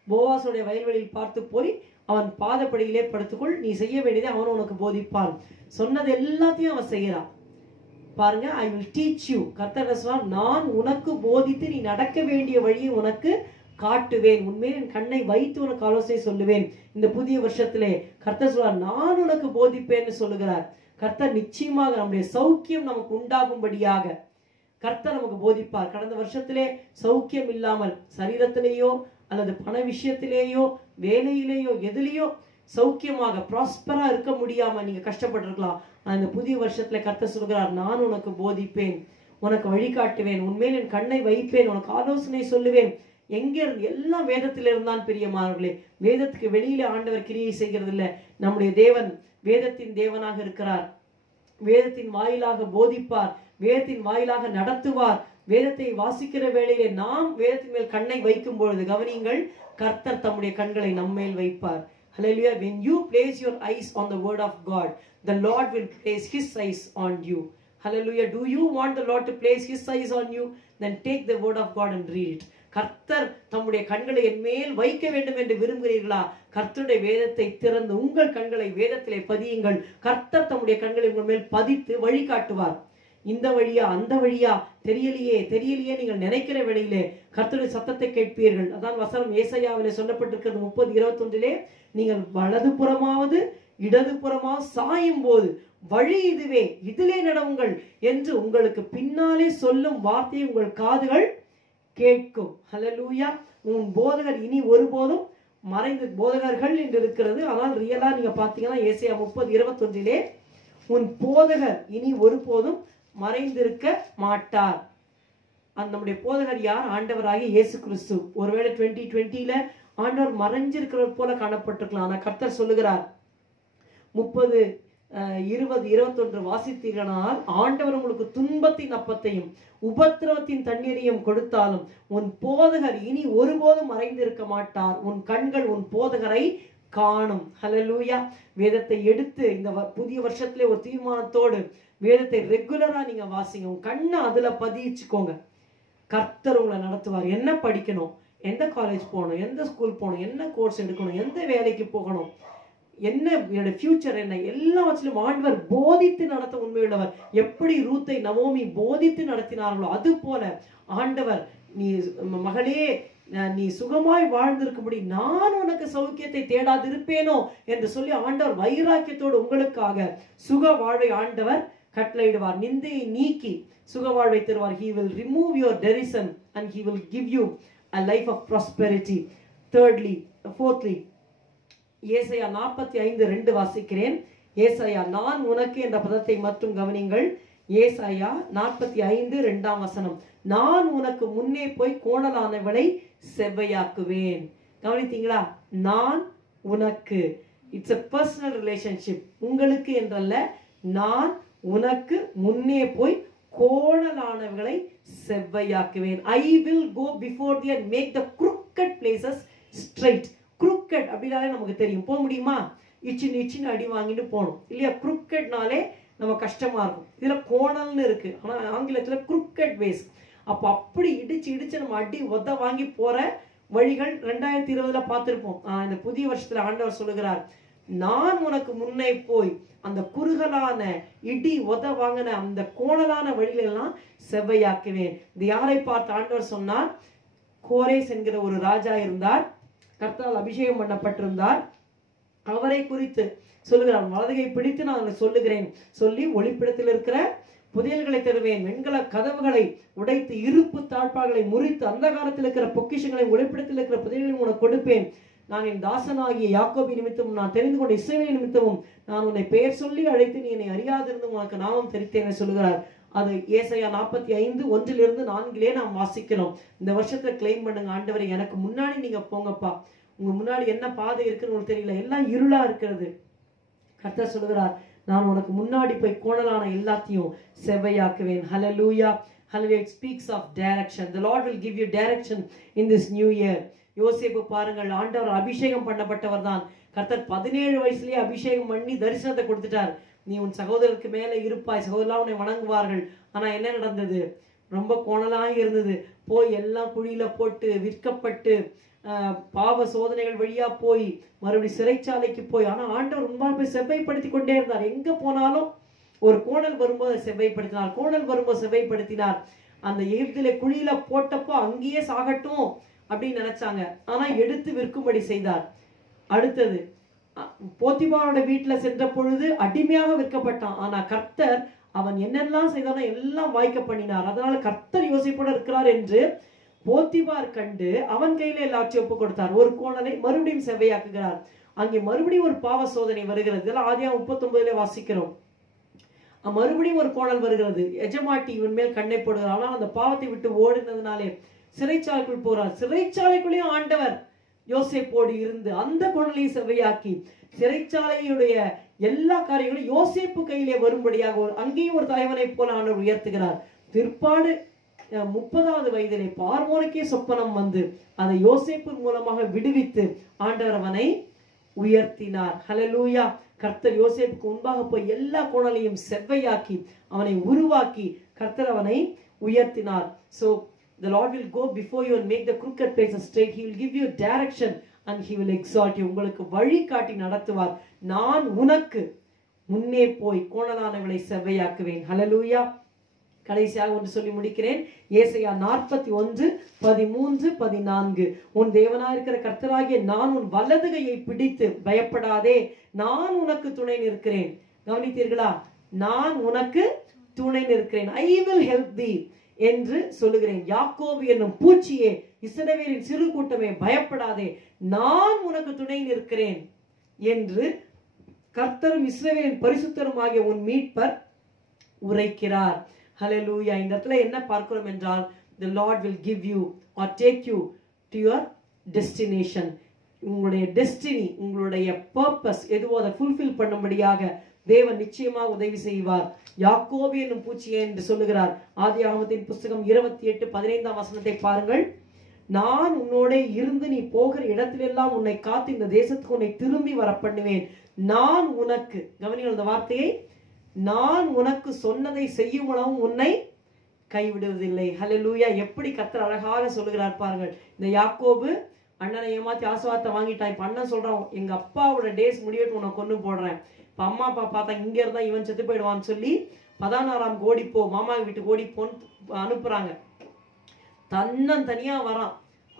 போவாசுடைய வயல்வெளியில் பார்த்து போய் அவன் பாதப்படியிலே படுத்துக்கொள், நீ செய்ய வேண்டியதை அவன் உனக்கு போதிப்பான். சொன்னது எல்லாத்தையும் அவன் செய்யறான் பாருங்க. I will teach you. கர்த்தர் சொல்றார், நான் உனக்கு போதித்து நீ நடக்க வேண்டிய வழியை உனக்கு காட்டுவேன், உண்மையில் என் கண்ணை வைத்து உனக்கு ஆலோசனை சொல்லுவேன். இந்த புதிய வருஷத்திலே கர்த்தர் சொல்றார், நான் உனக்கு போதிப்பேன்னு சொல்லுகிறார். கர்த்தர் நிச்சயமாக நம்முடைய சௌக்கியம் நமக்கு உண்டாகும்படியாக கர்த்தர் நமக்கு போதிப்பார். கடந்த வருஷத்திலே சௌக்கியம் இல்லாமல் சரீரத்திலேயோ அல்லது பண விஷயத்திலேயோ வேலையிலேயோ எதுலேயோ சௌக்கியமாக ப்ராஸ்பரா இருக்க முடியாம நீங்க கஷ்டப்பட்டிருக்கலாம். இந்த புதிய வருஷத்துல கர்த்தர் சொல்கிறார், நான் உனக்கு போதிப்பேன், உனக்கு வழிகாட்டுவேன், உண்மையில் என் கண்ணை வைப்பேன், உனக்கு ஆலோசனை சொல்லுவேன். எங்க இருந்து? எல்லாம் வேதத்தில இருந்தான் பிரியமானவர்களே. வேதத்துக்கு வெளியில ஆண்டவர் கிரியை செய்கிறது இல்லை. நம்முடைய தேவன் வேதத்தின் தேவனாக இருக்கிறார். வேதத்தின் வாயிலாக போதிப்பார், வேதத்தின் வாயிலாக நடத்துவார். வேதத்தை வாசிக்கிற வேளையிலே நாம் வேதத்தின் மேல் கண்ணை வைக்கும் பொழுது கவனியுங்கள், கர்த்தர் தம்முடைய கண்களை நம்மேல் வைப்பார். Hallelujah. When you place your eyes on the word of God, the Lord will place his eyes on you. Hallelujah. Do you want the Lord to place his eyes on you? Then take the word of God and read it. கர்த்தர் தம்முடைய கண்களை என் மேல் வைக்க வேண்டும் என்று விரும்புகிறீர்களா? கர்த்தருடைய வேதத்தை திறந்து உங்கள் கண்களை வேதத்திலே பதியுங்கள். கர்த்தர் தம்முடைய கண்களை உங்கள் மேல் பதித்து வழிகாட்டுவார். இந்த வழியா அந்த வழியா தெரியலையே நீங்கள் நினைக்கிற வேளையிலே கர்த்தருடைய சத்தத்தை கேட்பீர்கள். அதான் வசனம் ஏசாயாவிலே சொல்லப்பட்டிருக்கிறது 30:21. நீங்கள் வலது புறமாவது இடது புறமாவது சாயும் போது வழி இதுவே, இதிலே நடவுங்கள் என்று உங்களுக்கு பின்னாலே சொல்லும் வார்த்தையை உங்கள் காதுகள் கேட்கும். ஹல்லேலூயா. உன் போதகர் இனி ஒருபோதும் மறைந்து, போதகர்கள் என்று இருக்கிறது, ஆனால் ரியலா நீங்க பாத்தீங்கன்னா ஏசாயா 30:21 உன் போதகர் இனி ஒருபோதும் மறைந்திருக்க மாட்டார். அந்த நம்முடைய போதகர் யார்? ஆண்டவராகிய இயேசு கிறிஸ்து. ஒருவேளை 2020 ஆண்டவர் மறைஞ்சிருக்கிறவர் போல காணப்பட்டிருக்கலாம். ஆனா கர்த்தர் சொல்லுகிறார் 30:20-21 வாசித்தீர்களானால், ஆண்டவர் உங்களுக்கு துன்பத்தின் அப்பத்தையும் உபத்திரவத்தின் தண்ணீரையும் கொடுத்தாலும் உன் போதகர் இனி ஒருபோதும் மறைந்திருக்க மாட்டார். உன் கண்கள் உன் போதகரை காணும். ஹல்லேலூயா. வேதத்தை எடுத்து இந்த புதிய வருஷத்திலே ஒரு தீர்மானத்தோடு வேதத்தை ரெகுலரா நீங்க வாசிங்க. உங்க கண்ணை அதுல பதிச்சுக்கோங்க. கர்த்தர் உங்களை நடத்துவார். என்ன படிக்கணும், எந்த காலேஜ் போகணும், எந்த ஸ்கூல் போகணும், என்ன கோர்ஸ் எடுக்கணும், எந்த வேலைக்கு போகணும், என்ன என்னோட ஃபியூச்சர் என்ன, எல்லாவற்றிலும் ஆண்டவர் போதித்து நடத்த உண்மையுள்ளவர். எப்படி ரூத்தை நவோமி போதித்து நடத்தினார்களோ அது போல ஆண்டவர், நீ மகளே நீ சுகமாய் வாழ்ந்திருக்கும்படி நான் உனக்கு சௌக்கியத்தை தேடாதிருப்பேனோ என்று சொல்லி ஆண்டவர் வைராக்கியத்தோடு உங்களுக்காக சுக வாழ்வை ஆண்டவர் கட்டளையிடுவார். நிந்தையை நீக்கி சுக வாழ்வை தருவார். He will remove your derision and he will give you a life of prosperity. Fourthly, ஏசாயா 45:2 வாசிக்கிறேன். ஏசாயா நான் உனக்கு என்ற பதத்தை மட்டும் கவனிங்கள். ஏசாயா 45:2 நான் உனக்கு முன்னே போய் கோணலானவளை செவ்வையாக்குவேன். கவனித்தீங்களா? நான் உனக்கு, இட்ஸ் a personal relationship. உங்களுக்கு என்றல்ல, நான் உனக்கு முன்னே போய் கோணலானவர்களை செவ்வையாக்குவேன். I will go before thee and make the crooked places straight. crooked அப்படினாலே நமக்கு தெரியும், போக முடியுமா? இச்சின்னு அடி வாங்கிட்டு போகணும் இல்லையா? crooked-னாலே நம்ம கஷ்டமா இருக்கும். இதுல கோணல்னு இருக்கு, ஆனா ஆங்கிலத்துல crooked ways. அப்போ அப்படி இடிச்சு நம்ம அடி ஒத்த வாங்கி போற வழிகள் 2020 பார்த்திருப்போம். இந்த புதிய வருஷத்துல ஆண்டவர் சொல்லுகிறார், நான் உனக்கு முன்னே போய் அந்த குறுகலான இடி உத வாங்கின அந்த கோணலான வழிகளெல்லாம் செவ்வையாக்குவேன். இது யாரை பார்த்து ஆண்டவர் சொன்னார்? கோரேஸ் என்கிற ஒரு ராஜா இருந்தார், கர்த்தரால் அபிஷேகம் பண்ணப்பட்டிருந்தார். அவரை குறித்து சொல்லுகிறார், வலதுகை பிடித்து நான் சொல்லுகிறேன் சொல்லி ஒளிப்பிடத்தில் இருக்கிற புதையல்களை தருவேன், வெண்கல கதவுகளை உடைத்து இருப்பு தாழ்பாகளை முறித்து அந்த காலத்தில் இருக்கிற பொக்கிஷங்களை ஒளிப்பிடத்தில் இருக்கிற புதையல்களை உனக்கு கொடுப்பேன். நான் என் தாசனாகிய யாக்கோபி நிமித்தமும் நான் தெரிந்து கொண்ட இஸ்ரவேல் நிமித்தமும் நான் உன்னை பெயர் சொல்லி அழைத்து நீ என்னை அறியாதிருந்தும் உனக்கு நாமம் தெரித்தேன் சொல்லுகிறார். அது ஏசாயா 45:1-4 நாம் வாசிக்கிறோம். இந்த வருஷத்துல கிளைம் பண்ணுங்க, ஆண்டவரே எனக்கு முன்னாடி நீங்க போங்கப்பா, உங்க முன்னாடி என்ன பாதை இருக்குன்னு உங்களுக்கு தெரியல, எல்லாம் இருளா இருக்கிறது. கர்த்தர் சொல்கிறார், நான் உனக்கு முன்னாடி போய் கோணலான எல்லாத்தையும் செவ்வையாக்குவேன். ஹல்லேலூயா, ஹல்லேலூயா. It speaks of direction. The Lord will give you direction in this new year. யோசேப்பு பாருங்கள், ஆண்டவர் அபிஷேகம் பண்ணப்பட்டவர் தான். கர்த்தர் 17 வயசுலயே அபிஷேகம் பண்ணி தரிசனத்தை கொடுத்துட்டார். நீ உன் சகோதரருக்கு மேல இருப்பாய், சகோதரா உன்னை வணங்குவார்கள். ஆனா என்ன நடந்தது? ரொம்ப கோணலாக இருந்தது. போய் எல்லாம் குழியில போட்டு விற்கப்பட்டு பாவ சோதனைகள் வழியா போய் மறுபடியும் சிறைச்சாலைக்கு போய், ஆனா ஆண்டவர் உண்மையாக போய் செவ்வைப்படுத்தி கொண்டே இருந்தார். எங்க போனாலும் ஒரு கோணல் வரும்போது செவ்வைப்படுத்தினார், கோணல் வரும்போது செவ்வைப்படுத்தினார். அந்த எகிப்திலே குழியில போட்டப்போ அங்கேயே சாகட்டும் அப்படின்னு நினைச்சாங்க, ஆனா எடுத்து விற்கும்படி செய்தார். அடுத்தது போத்திபாரோட வீட்டுல சென்ற பொழுது அடிமையாக விற்கப்பட்டான். ஆனா கர்த்தர் அவன் என்னெல்லாம் செய்தானோ எல்லாம் வாய்க்க பண்ணினார். அதனால கர்த்தர் யோசிப்போட இருக்கிறார் என்று போத்திபார் கண்டு அவன் கையில எல்லாத்தையும் ஒப்பு கொடுத்தார். ஒரு கோணலை மறுபடியும் செவ்வையாக்குகிறார். அங்கே மறுபடியும் ஒரு பாவ சோதனை வருகிறது. இதெல்லாம் ஆதியாகமம் 39 வாசிக்கிறோம். மறுபடியும் ஒரு கோணல் வருகிறது. எஜமாட்டி இவன் மேல் கண்ணை போடுகிறார். ஆனால் அந்த பாவத்தை விட்டு ஓடினதுனாலே சிறைச்சாலைக்குள் போறார். சிறைச்சாலைக்குள்ளேயும் ஆண்டவர் யோசேப்போடு இருந்து அந்த கோணலையும் செவ்வையாக்கி சிறைச்சாலையுடைய எல்லா காரியங்களும் யோசேப்பு கையிலே வரும்படியாக அங்கேயும் ஒரு தலைவனை போல ஆண்டவர் உயர்த்துகிறார். பிற்பாடு 30வது வயதிலே பார்வோனுக்கே சொப்பனம் வந்து அதை யோசேப்பு மூலமாக விடுவித்து ஆண்டவர் அவனை உயர்த்தினார். ஹல்லேலூயா. கர்த்தர் யோசேப்புக்கு முன்பாக போய் எல்லா கோணலையும் செவ்வையாக்கி அவனை உருவாக்கி கர்த்தர் அவனை உயர்த்தினார். So the Lord will go before you and make the crooked places straight. He will give you direction and he will exalt you. உங்களுக்கு வழி காட்டி நடத்துவார். நான் உனக்கு முன்னே போய் கோணலானவளை செவ்வையாக்குவேன். ஹல்லேலூயா. கடைசியாக ஒன்று சொல்லி முடிக்கிறேன். ஏசாயா 41:13-14. உன் தேவனாயிருக்கிற கர்த்தராகிய நான் உன் வலது கையை பிடித்து பயப்படாதே, நான் உனக்கு துணை நிற்கிறேன். கவனித்தீர்களா? நான் உனக்கு துணை நிற்கிறேன். I will help thee என்று சொல்லுகிறேன். யாக்கோபு என்னும் பூச்சியே, இஸ்ரவேலின் சிறு கூட்டமே பயப்படாதே, நான் உனக்கு துணை நிற்கிறேன் என்று கர்த்தரும் இஸ்ரவேலின் பரிசுத்தருமாகிய உன் மீட்பர் உரைக்கிறார். ஹல்லேலூயா. இந்த இடத்துல என்ன பார்க்கிறோம் என்றால், the Lord will give you or take you to your destination. உங்களுடைய டெஸ்டினி, உங்களுடைய பர்பஸ் எதுவோ அதை ஃபுல்ஃபில் பண்ணும்படியாக தேவன் நிச்சயமாக உதவி செய்வார். யாக்கோபு என்னும் பூச்சியே என்று சொல்லுகிறார். ஆதியாகமத்தின் புஸ்தகம் 28:15 பாருங்கள். நான் உன்னோட இருந்து நீ போகிற இடத்திலெல்லாம் உன்னை காத்து இந்த தேசத்துக்கு உன்னை திரும்பி வர பண்ணுவேன். நான் உனக்கு, கவனிங்கள் இந்த வார்த்தையை, நான் உனக்கு சொன்னதை செய்யும் அளவும் உன்னை கைவிடுவதில்லை. ஹல்லேலூயா. எப்படி கர்த்தர் அழகாக சொல்லுகிறார் பாருங்கள். இந்த யாக்கோபு அண்ணனை ஏமாத்தி ஆசீர்வாதத்தை வாங்கிட்டான். இப்ப அண்ணன் சொல்றான், எங்க அப்பாவோட டேஸ் முடியட்டும், உன்னை கொண்டு போடுறேன். இப்ப அம்மா அப்பா பார்த்தா இங்க இருந்தா இவன் செத்து போயிடுவான்னு சொல்லி 16ஆம் ஓடிப்போ, மாமா வீட்டுக்கு ஓடிப்போன்னு அனுப்புறாங்க. தனியா வரான்.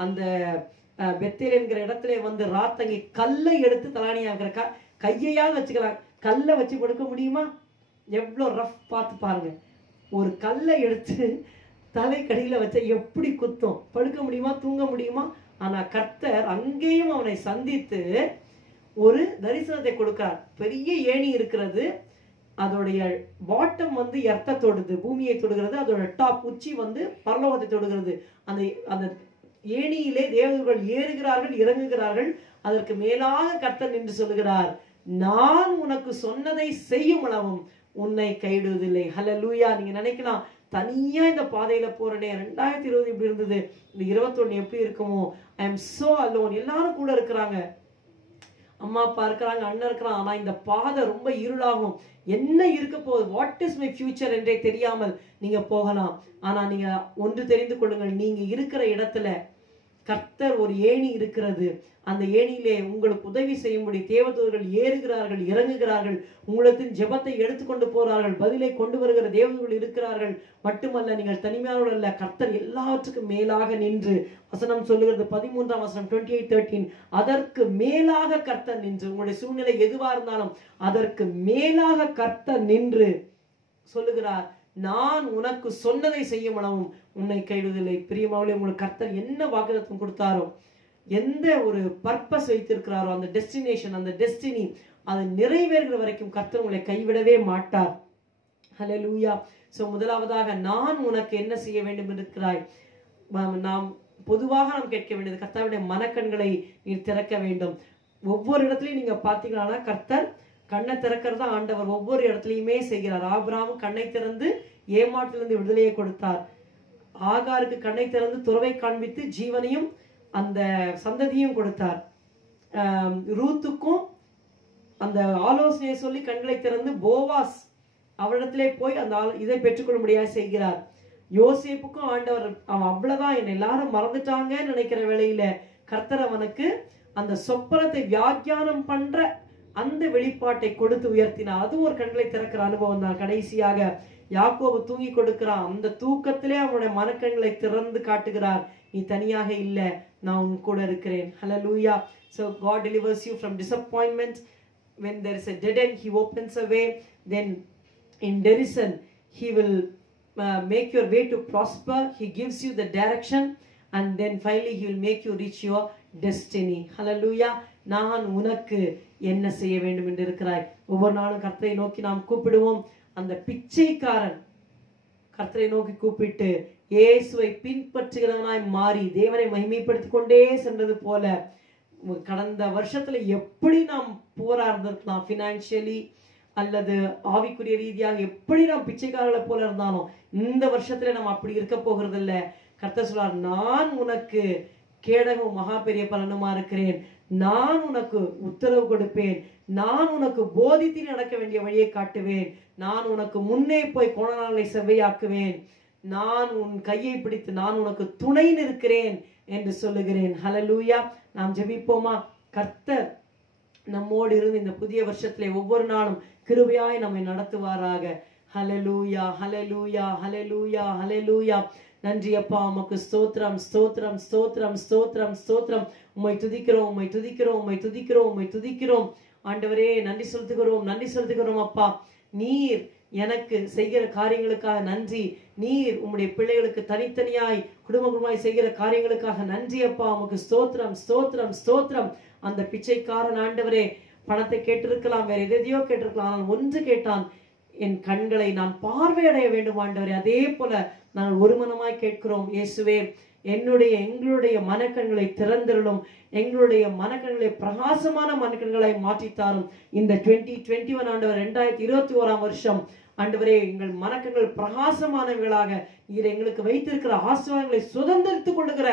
அந்த பெத்தேல் என்கிற இடத்துல வந்து ராத்தங்கி கல்லை எடுத்து தலானியா இருக்கிற கையையாவது வச்சுக்கிறாங்க. கல்லை வச்சு படுக்க முடியுமா? எவ்வளோ ரஃப் பார்த்து பாருங்க. ஒரு கல்லை எடுத்து தலை கடியில வச்ச எப்படி குத்தும்? படுக்க முடியுமா? தூங்க முடியுமா? ஆனா கர்த்தர் அங்கேயும் அவனை சந்தித்து ஒரு தரிசனத்தை கொடுக்கிறார். பெரிய ஏணி இருக்கிறது, அதோடைய பாட்டம் வந்து எர்த்தை தொடுது, பூமியை தொடுகிறது. அதோட டாப் உச்சி வந்து பரலோகத்தை தொடுகிறது. அந்த ஏணியிலே தேவர்கள் ஏறுகிறார்கள், இறங்குகிறார்கள். அதற்கு மேலாக கர்த்தர் நின்று சொல்லுகிறார், நான் உனக்கு சொன்னதை செய்யும் அளவும் உன்னை கைவிடுவதில்லை. ஹல்லேலூயா. நீங்க நினைக்கலாம், தனியா இந்த பாதையில போறனே, 2020 இப்படி இருந்தது, இந்த 21 எப்படி இருக்குமோ, ஐ எம் சோ அலோன். எல்லாரும் கூட இருக்கிறாங்க, அம்மா அப்பா இருக்கிறாங்க, அண்ணன் இருக்கிறான், ஆனா இந்த பாதை ரொம்ப இருளாகும். என்ன இருக்க போகுது, வாட் இஸ் மை ஃபியூச்சர் என்றே தெரியாமல் நீங்க போகலாம். ஆனா நீங்க ஒன்று தெரிந்து கொள்ளுங்கள், நீங்க இருக்கிற இடத்துல கர்த்தர் ஒரு ஏணி இருக்கிறது. அந்த ஏணியிலே உங்களுக்கு உதவி செய்யும்படி தேவதூதர்கள் ஏறுகிறார்கள், இறங்குகிறார்கள். உங்களின் ஜெபத்தை எடுத்துக்கொண்டு போறார்கள், பதிலை கொண்டு வருகிற தேவதூதர்கள் இருக்கிறார்கள். மட்டுமல்ல, நீங்கள் தனிமையானவர்கள் அல்ல, கர்த்தர் எல்லாவற்றுக்கும் மேலாக நின்று, வசனம் சொல்லுகிறது 13ஆம் வசனம் 28:13, அதற்கு மேலாக கர்த்தர் நின்று, உங்களுடைய சூழ்நிலை எதுவா இருந்தாலும் அதற்கு மேலாக கர்த்தர் நின்று சொல்லுகிறார், நான் உனக்கு சொன்னதை செய்யும் அளவும் உன்னை கைவிடுவதில்லை. பிரியமாவளே, உங்களுக்கு கர்த்தர் என்ன வாக்குத்தத்தம் கொடுத்தாரோ, எந்த ஒரு பர்பஸ் வைத்திருக்கிறாரோ, அந்த டெஸ்டினேஷன், அந்த டெஸ்டினி, அது நிறைவேறுகிற வரைக்கும் கர்த்தர் உங்களை கைவிடவே மாட்டார். ஹல்லேலூயா. சோ முதலாவதாக நான் உனக்கு என்ன செய்ய வேண்டும் இருக்கிறாய். நாம் பொதுவாக நாம் கேட்க வேண்டியது, கர்த்தருடைய மனக்கண்களை நீர் திறக்க வேண்டும். ஒவ்வொரு இடத்துலயும் நீங்க பாத்தீங்கன்னா கர்த்தர் கண்ணை திறக்கிறதா ஆண்டவர் ஒவ்வொரு இடத்துலயுமே செய்கிறார். ஆபிரகாம் கண்ணை திறந்து ஏமாற்றிலிருந்து விடுதலையை கொடுத்தார். ஆகாருக்கு கண்ணை திறந்து துறவை காண்பித்து ஜீவனையும் அந்த சந்ததியும் கொடுத்தார். ரூத்துக்கும் அந்த ஆலோசனையை சொல்லி கண்களை திறந்து போவாஸ் அவரிடத்திலே போய் அந்த இதை பெற்றுக்கொள்ளும்படியாக செய்கிறார். யோசேப்புக்கும் ஆண்டவர் அவன் அவ்வளவுதான் என்னை எல்லாரும் மறந்துட்டாங்கன்னு நினைக்கிற வேளையில கர்த்தர் அவனுக்கு அந்த சொப்பனத்தை வியாக்கியானம் பண்ற அந்த வெளிப்பாட்டை கொடுத்து உயர்த்தினார். அதுவும் ஒரு கண்களை திறக்கிற அனுபவம் தான். கடைசியாக யாக்கோபு தூங்கி கொடுக்கிறான். அந்த தூக்கத்திலே அவனுடைய மனக்கண்களை திறந்து காட்டுகிறார், நீ தனியாக இல்ல, நான் உன் கூட இருக்கிறேன். Hallelujah. So God delivers you from disappointment. When there is a dead end, he opens a way. Then in derision, he will make your way to prosper. He gives you the direction, and then finally he will make you reach your destiny. Hallelujah. நான் உனக்கு என்ன செய்ய வேண்டும் என்று இருக்கிறாய். ஒவ்வொரு நாளும் கர்த்தரை நோக்கி நாம் கூப்பிடுவோம். அந்த பிச்சைக்காரன் கர்த்தரை நோக்கி கூப்பிட்டு இயேசுவை பின்பற்றுகிறவனாய் மாறி தேவனை மகிமைப்படுத்திக் கொண்டே சென்றது போல, கடந்த வருஷத்துல எப்படி நாம் போரா இருந்திருக்கலாம், பினான்சியலி அல்லது ஆவிக்குரிய ரீதியாக எப்படி நாம் பிச்சைக்காரர்களை போல இருந்தாலும், இந்த வருஷத்துல நம்ம அப்படி இருக்க போகிறது இல்ல. கர்த்தர் சொல்றார், நான் உனக்கு கேடகம் மகா பெரிய பலனுமா இருக்கிறேன், நான் உனக்கு உத்தரவு கொடுப்பேன், நான் உனக்கு போதித்து நடக்க வேண்டிய வழியை காட்டுவேன், நான் உனக்கு முன்னே போய் கோணநாளை செவ்வையாக்குவேன், நான் உன் கையை பிடித்து நான் உனக்கு துணை நிற்கிறேன் என்று சொல்லுகிறேன். ஹல்லேலூயா. நாம் ஜெபிப்போமா? கர்த்தர் நம்மோடு இருந்து இந்த புதிய வருஷத்திலே ஒவ்வொரு நாளும் கிருபையாய் நம்மை நடத்துவாராக. ஹல்லேலூயா, ஹல்லேலூயா, ஹல்லேலூயா, ஹல்லேலூயா. நன்றி அப்பா, உமக்கு ஸ்தோத்திரம், ஸ்தோத்திரம், ஸ்தோத்திரம், ஸ்தோத்திரம், ஸ்தோத்திரம். உம்மை துதிக்கிறோம், உம்மை துதிக்கிறோம், உம்மை துதிக்கிறோம், உம்மை துதிக்கிறோம். ஆண்டவரே நன்றி செலுத்துகிறோம், நன்றி செலுத்துகிறோம் அப்பா. நீர் எனக்கு செய்கிற காரியங்களுக்காக நன்றி. நீர் உம்முடைய பிள்ளைகளுக்கு தனித்தனியாய் குடும்பமாய் செய்கிற காரியங்களுக்காக நன்றி அப்பா. உமக்கு ஸ்தோத்திரம், ஸ்தோத்திரம், ஸ்தோத்திரம். அந்த பிச்சைக்காரன் ஆண்டவரே பணத்தை கேட்டிருக்கலாம், வேற எதையோ கேட்டிருக்கலாம், ஆனால் ஒன்று கேட்டான், என் கண்களை நான் பார்வையடைய வேண்டும் ஆண்டவரே. அதே போல நாங்கள் ஒருமனமாய் கேட்கிறோம் இயேசுவே, எங்களுடைய மனக்கண்களை திறந்திரலும், எங்களுடைய மனக்கண்களை பிரகாசமான மனக்கண்களை மாற்றித்தாரும். இந்த 2021 ஆண்டவர் 2021 வருஷம் ஆண்டவரே எங்கள் மனக்கண்கள் பிரகாசமானவர்களாக நீர் எங்களுக்கு வைத்திருக்கிற ஆசீர்வாதங்களை சுதந்திரித்துக் கொள்ளுகிற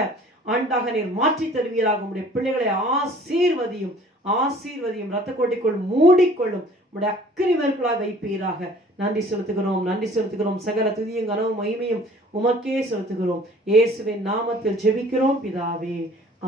ஆண்டாக நீர் மாற்றி தருவீராக. உங்களுடைய பிள்ளைகளை ஆசீர்வதியும், ஆசீர்வதியும், ரத்த கோட்டைக்குள் மூடிக்கொள்ளும், உங்களுடைய அக்கினி மேற்கொள்ளாக வைப்பீராக. நன்றி செலுத்துகிறோம், நன்றி செலுத்துகிறோம். சகல துதியும் கனவும் மகிமையும் உமக்கே செலுத்துகிறோம். இயேசுவின் நாமத்தில் ஜெபிக்கிறோம் பிதாவே,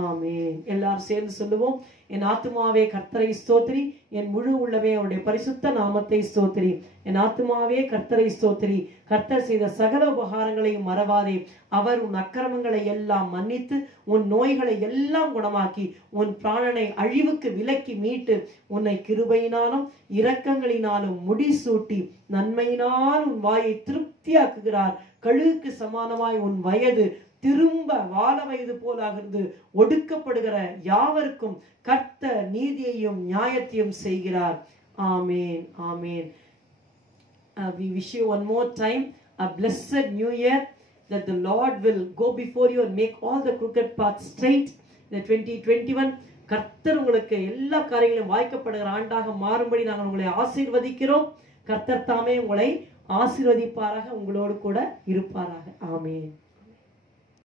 ஆமென். எல்லாரும் சேர்ந்து சொல்லுவோம். என் ஆத்துமாவே கர்த்தரை ஸ்தோத்திரி, என் முழு உள்ளமே அவருடைய பரிசுத்த நாமத்தை ஸ்தோத்திரி. என் ஆத்துமாவே கர்த்தரை ஸ்தோத்திரி, கர்த்தர் செய்த சகல உபகாரங்களையும் மறவாதே. அவர் உன் அக்கிரமங்களை எல்லாம் மன்னித்து உன் நோய்களை எல்லாம் குணமாக்கி உன் பிராணனை அழிவுக்கு விலக்கி மீட்டு உன்னை கிருபையினாலும் இரக்கங்களினாலும் முடிசூட்டி நன்மையினால் உன் வாயை திருப்தியாக்குகிறார். கழுகுக்கு சமானமாய் உன் வயது திரும்ப வாழ வயது போலாகிறது. ஒடுக்கப்படுகிற யாவருக்கும் கர்த்தர் நீதியையும் நியாயத்தையும் செய்கிறார். ஆமென், ஆமென். We wish you one more time a blessed new year, that the Lord will go before you and make all the crooked paths straight. இந்த 2021 கர்த்தர் உங்களுக்கு எல்லா காரியங்களும் வாய்க்கப்படுகிற ஆண்டாக மாறும்படி நாங்கள் உங்களை ஆசீர்வதிக்கிறோம். கர்த்தர் தாமே உங்களை ஆசீர்வதிப்பாராக, உங்களோடு கூட இருப்பாராக. ஆமென்.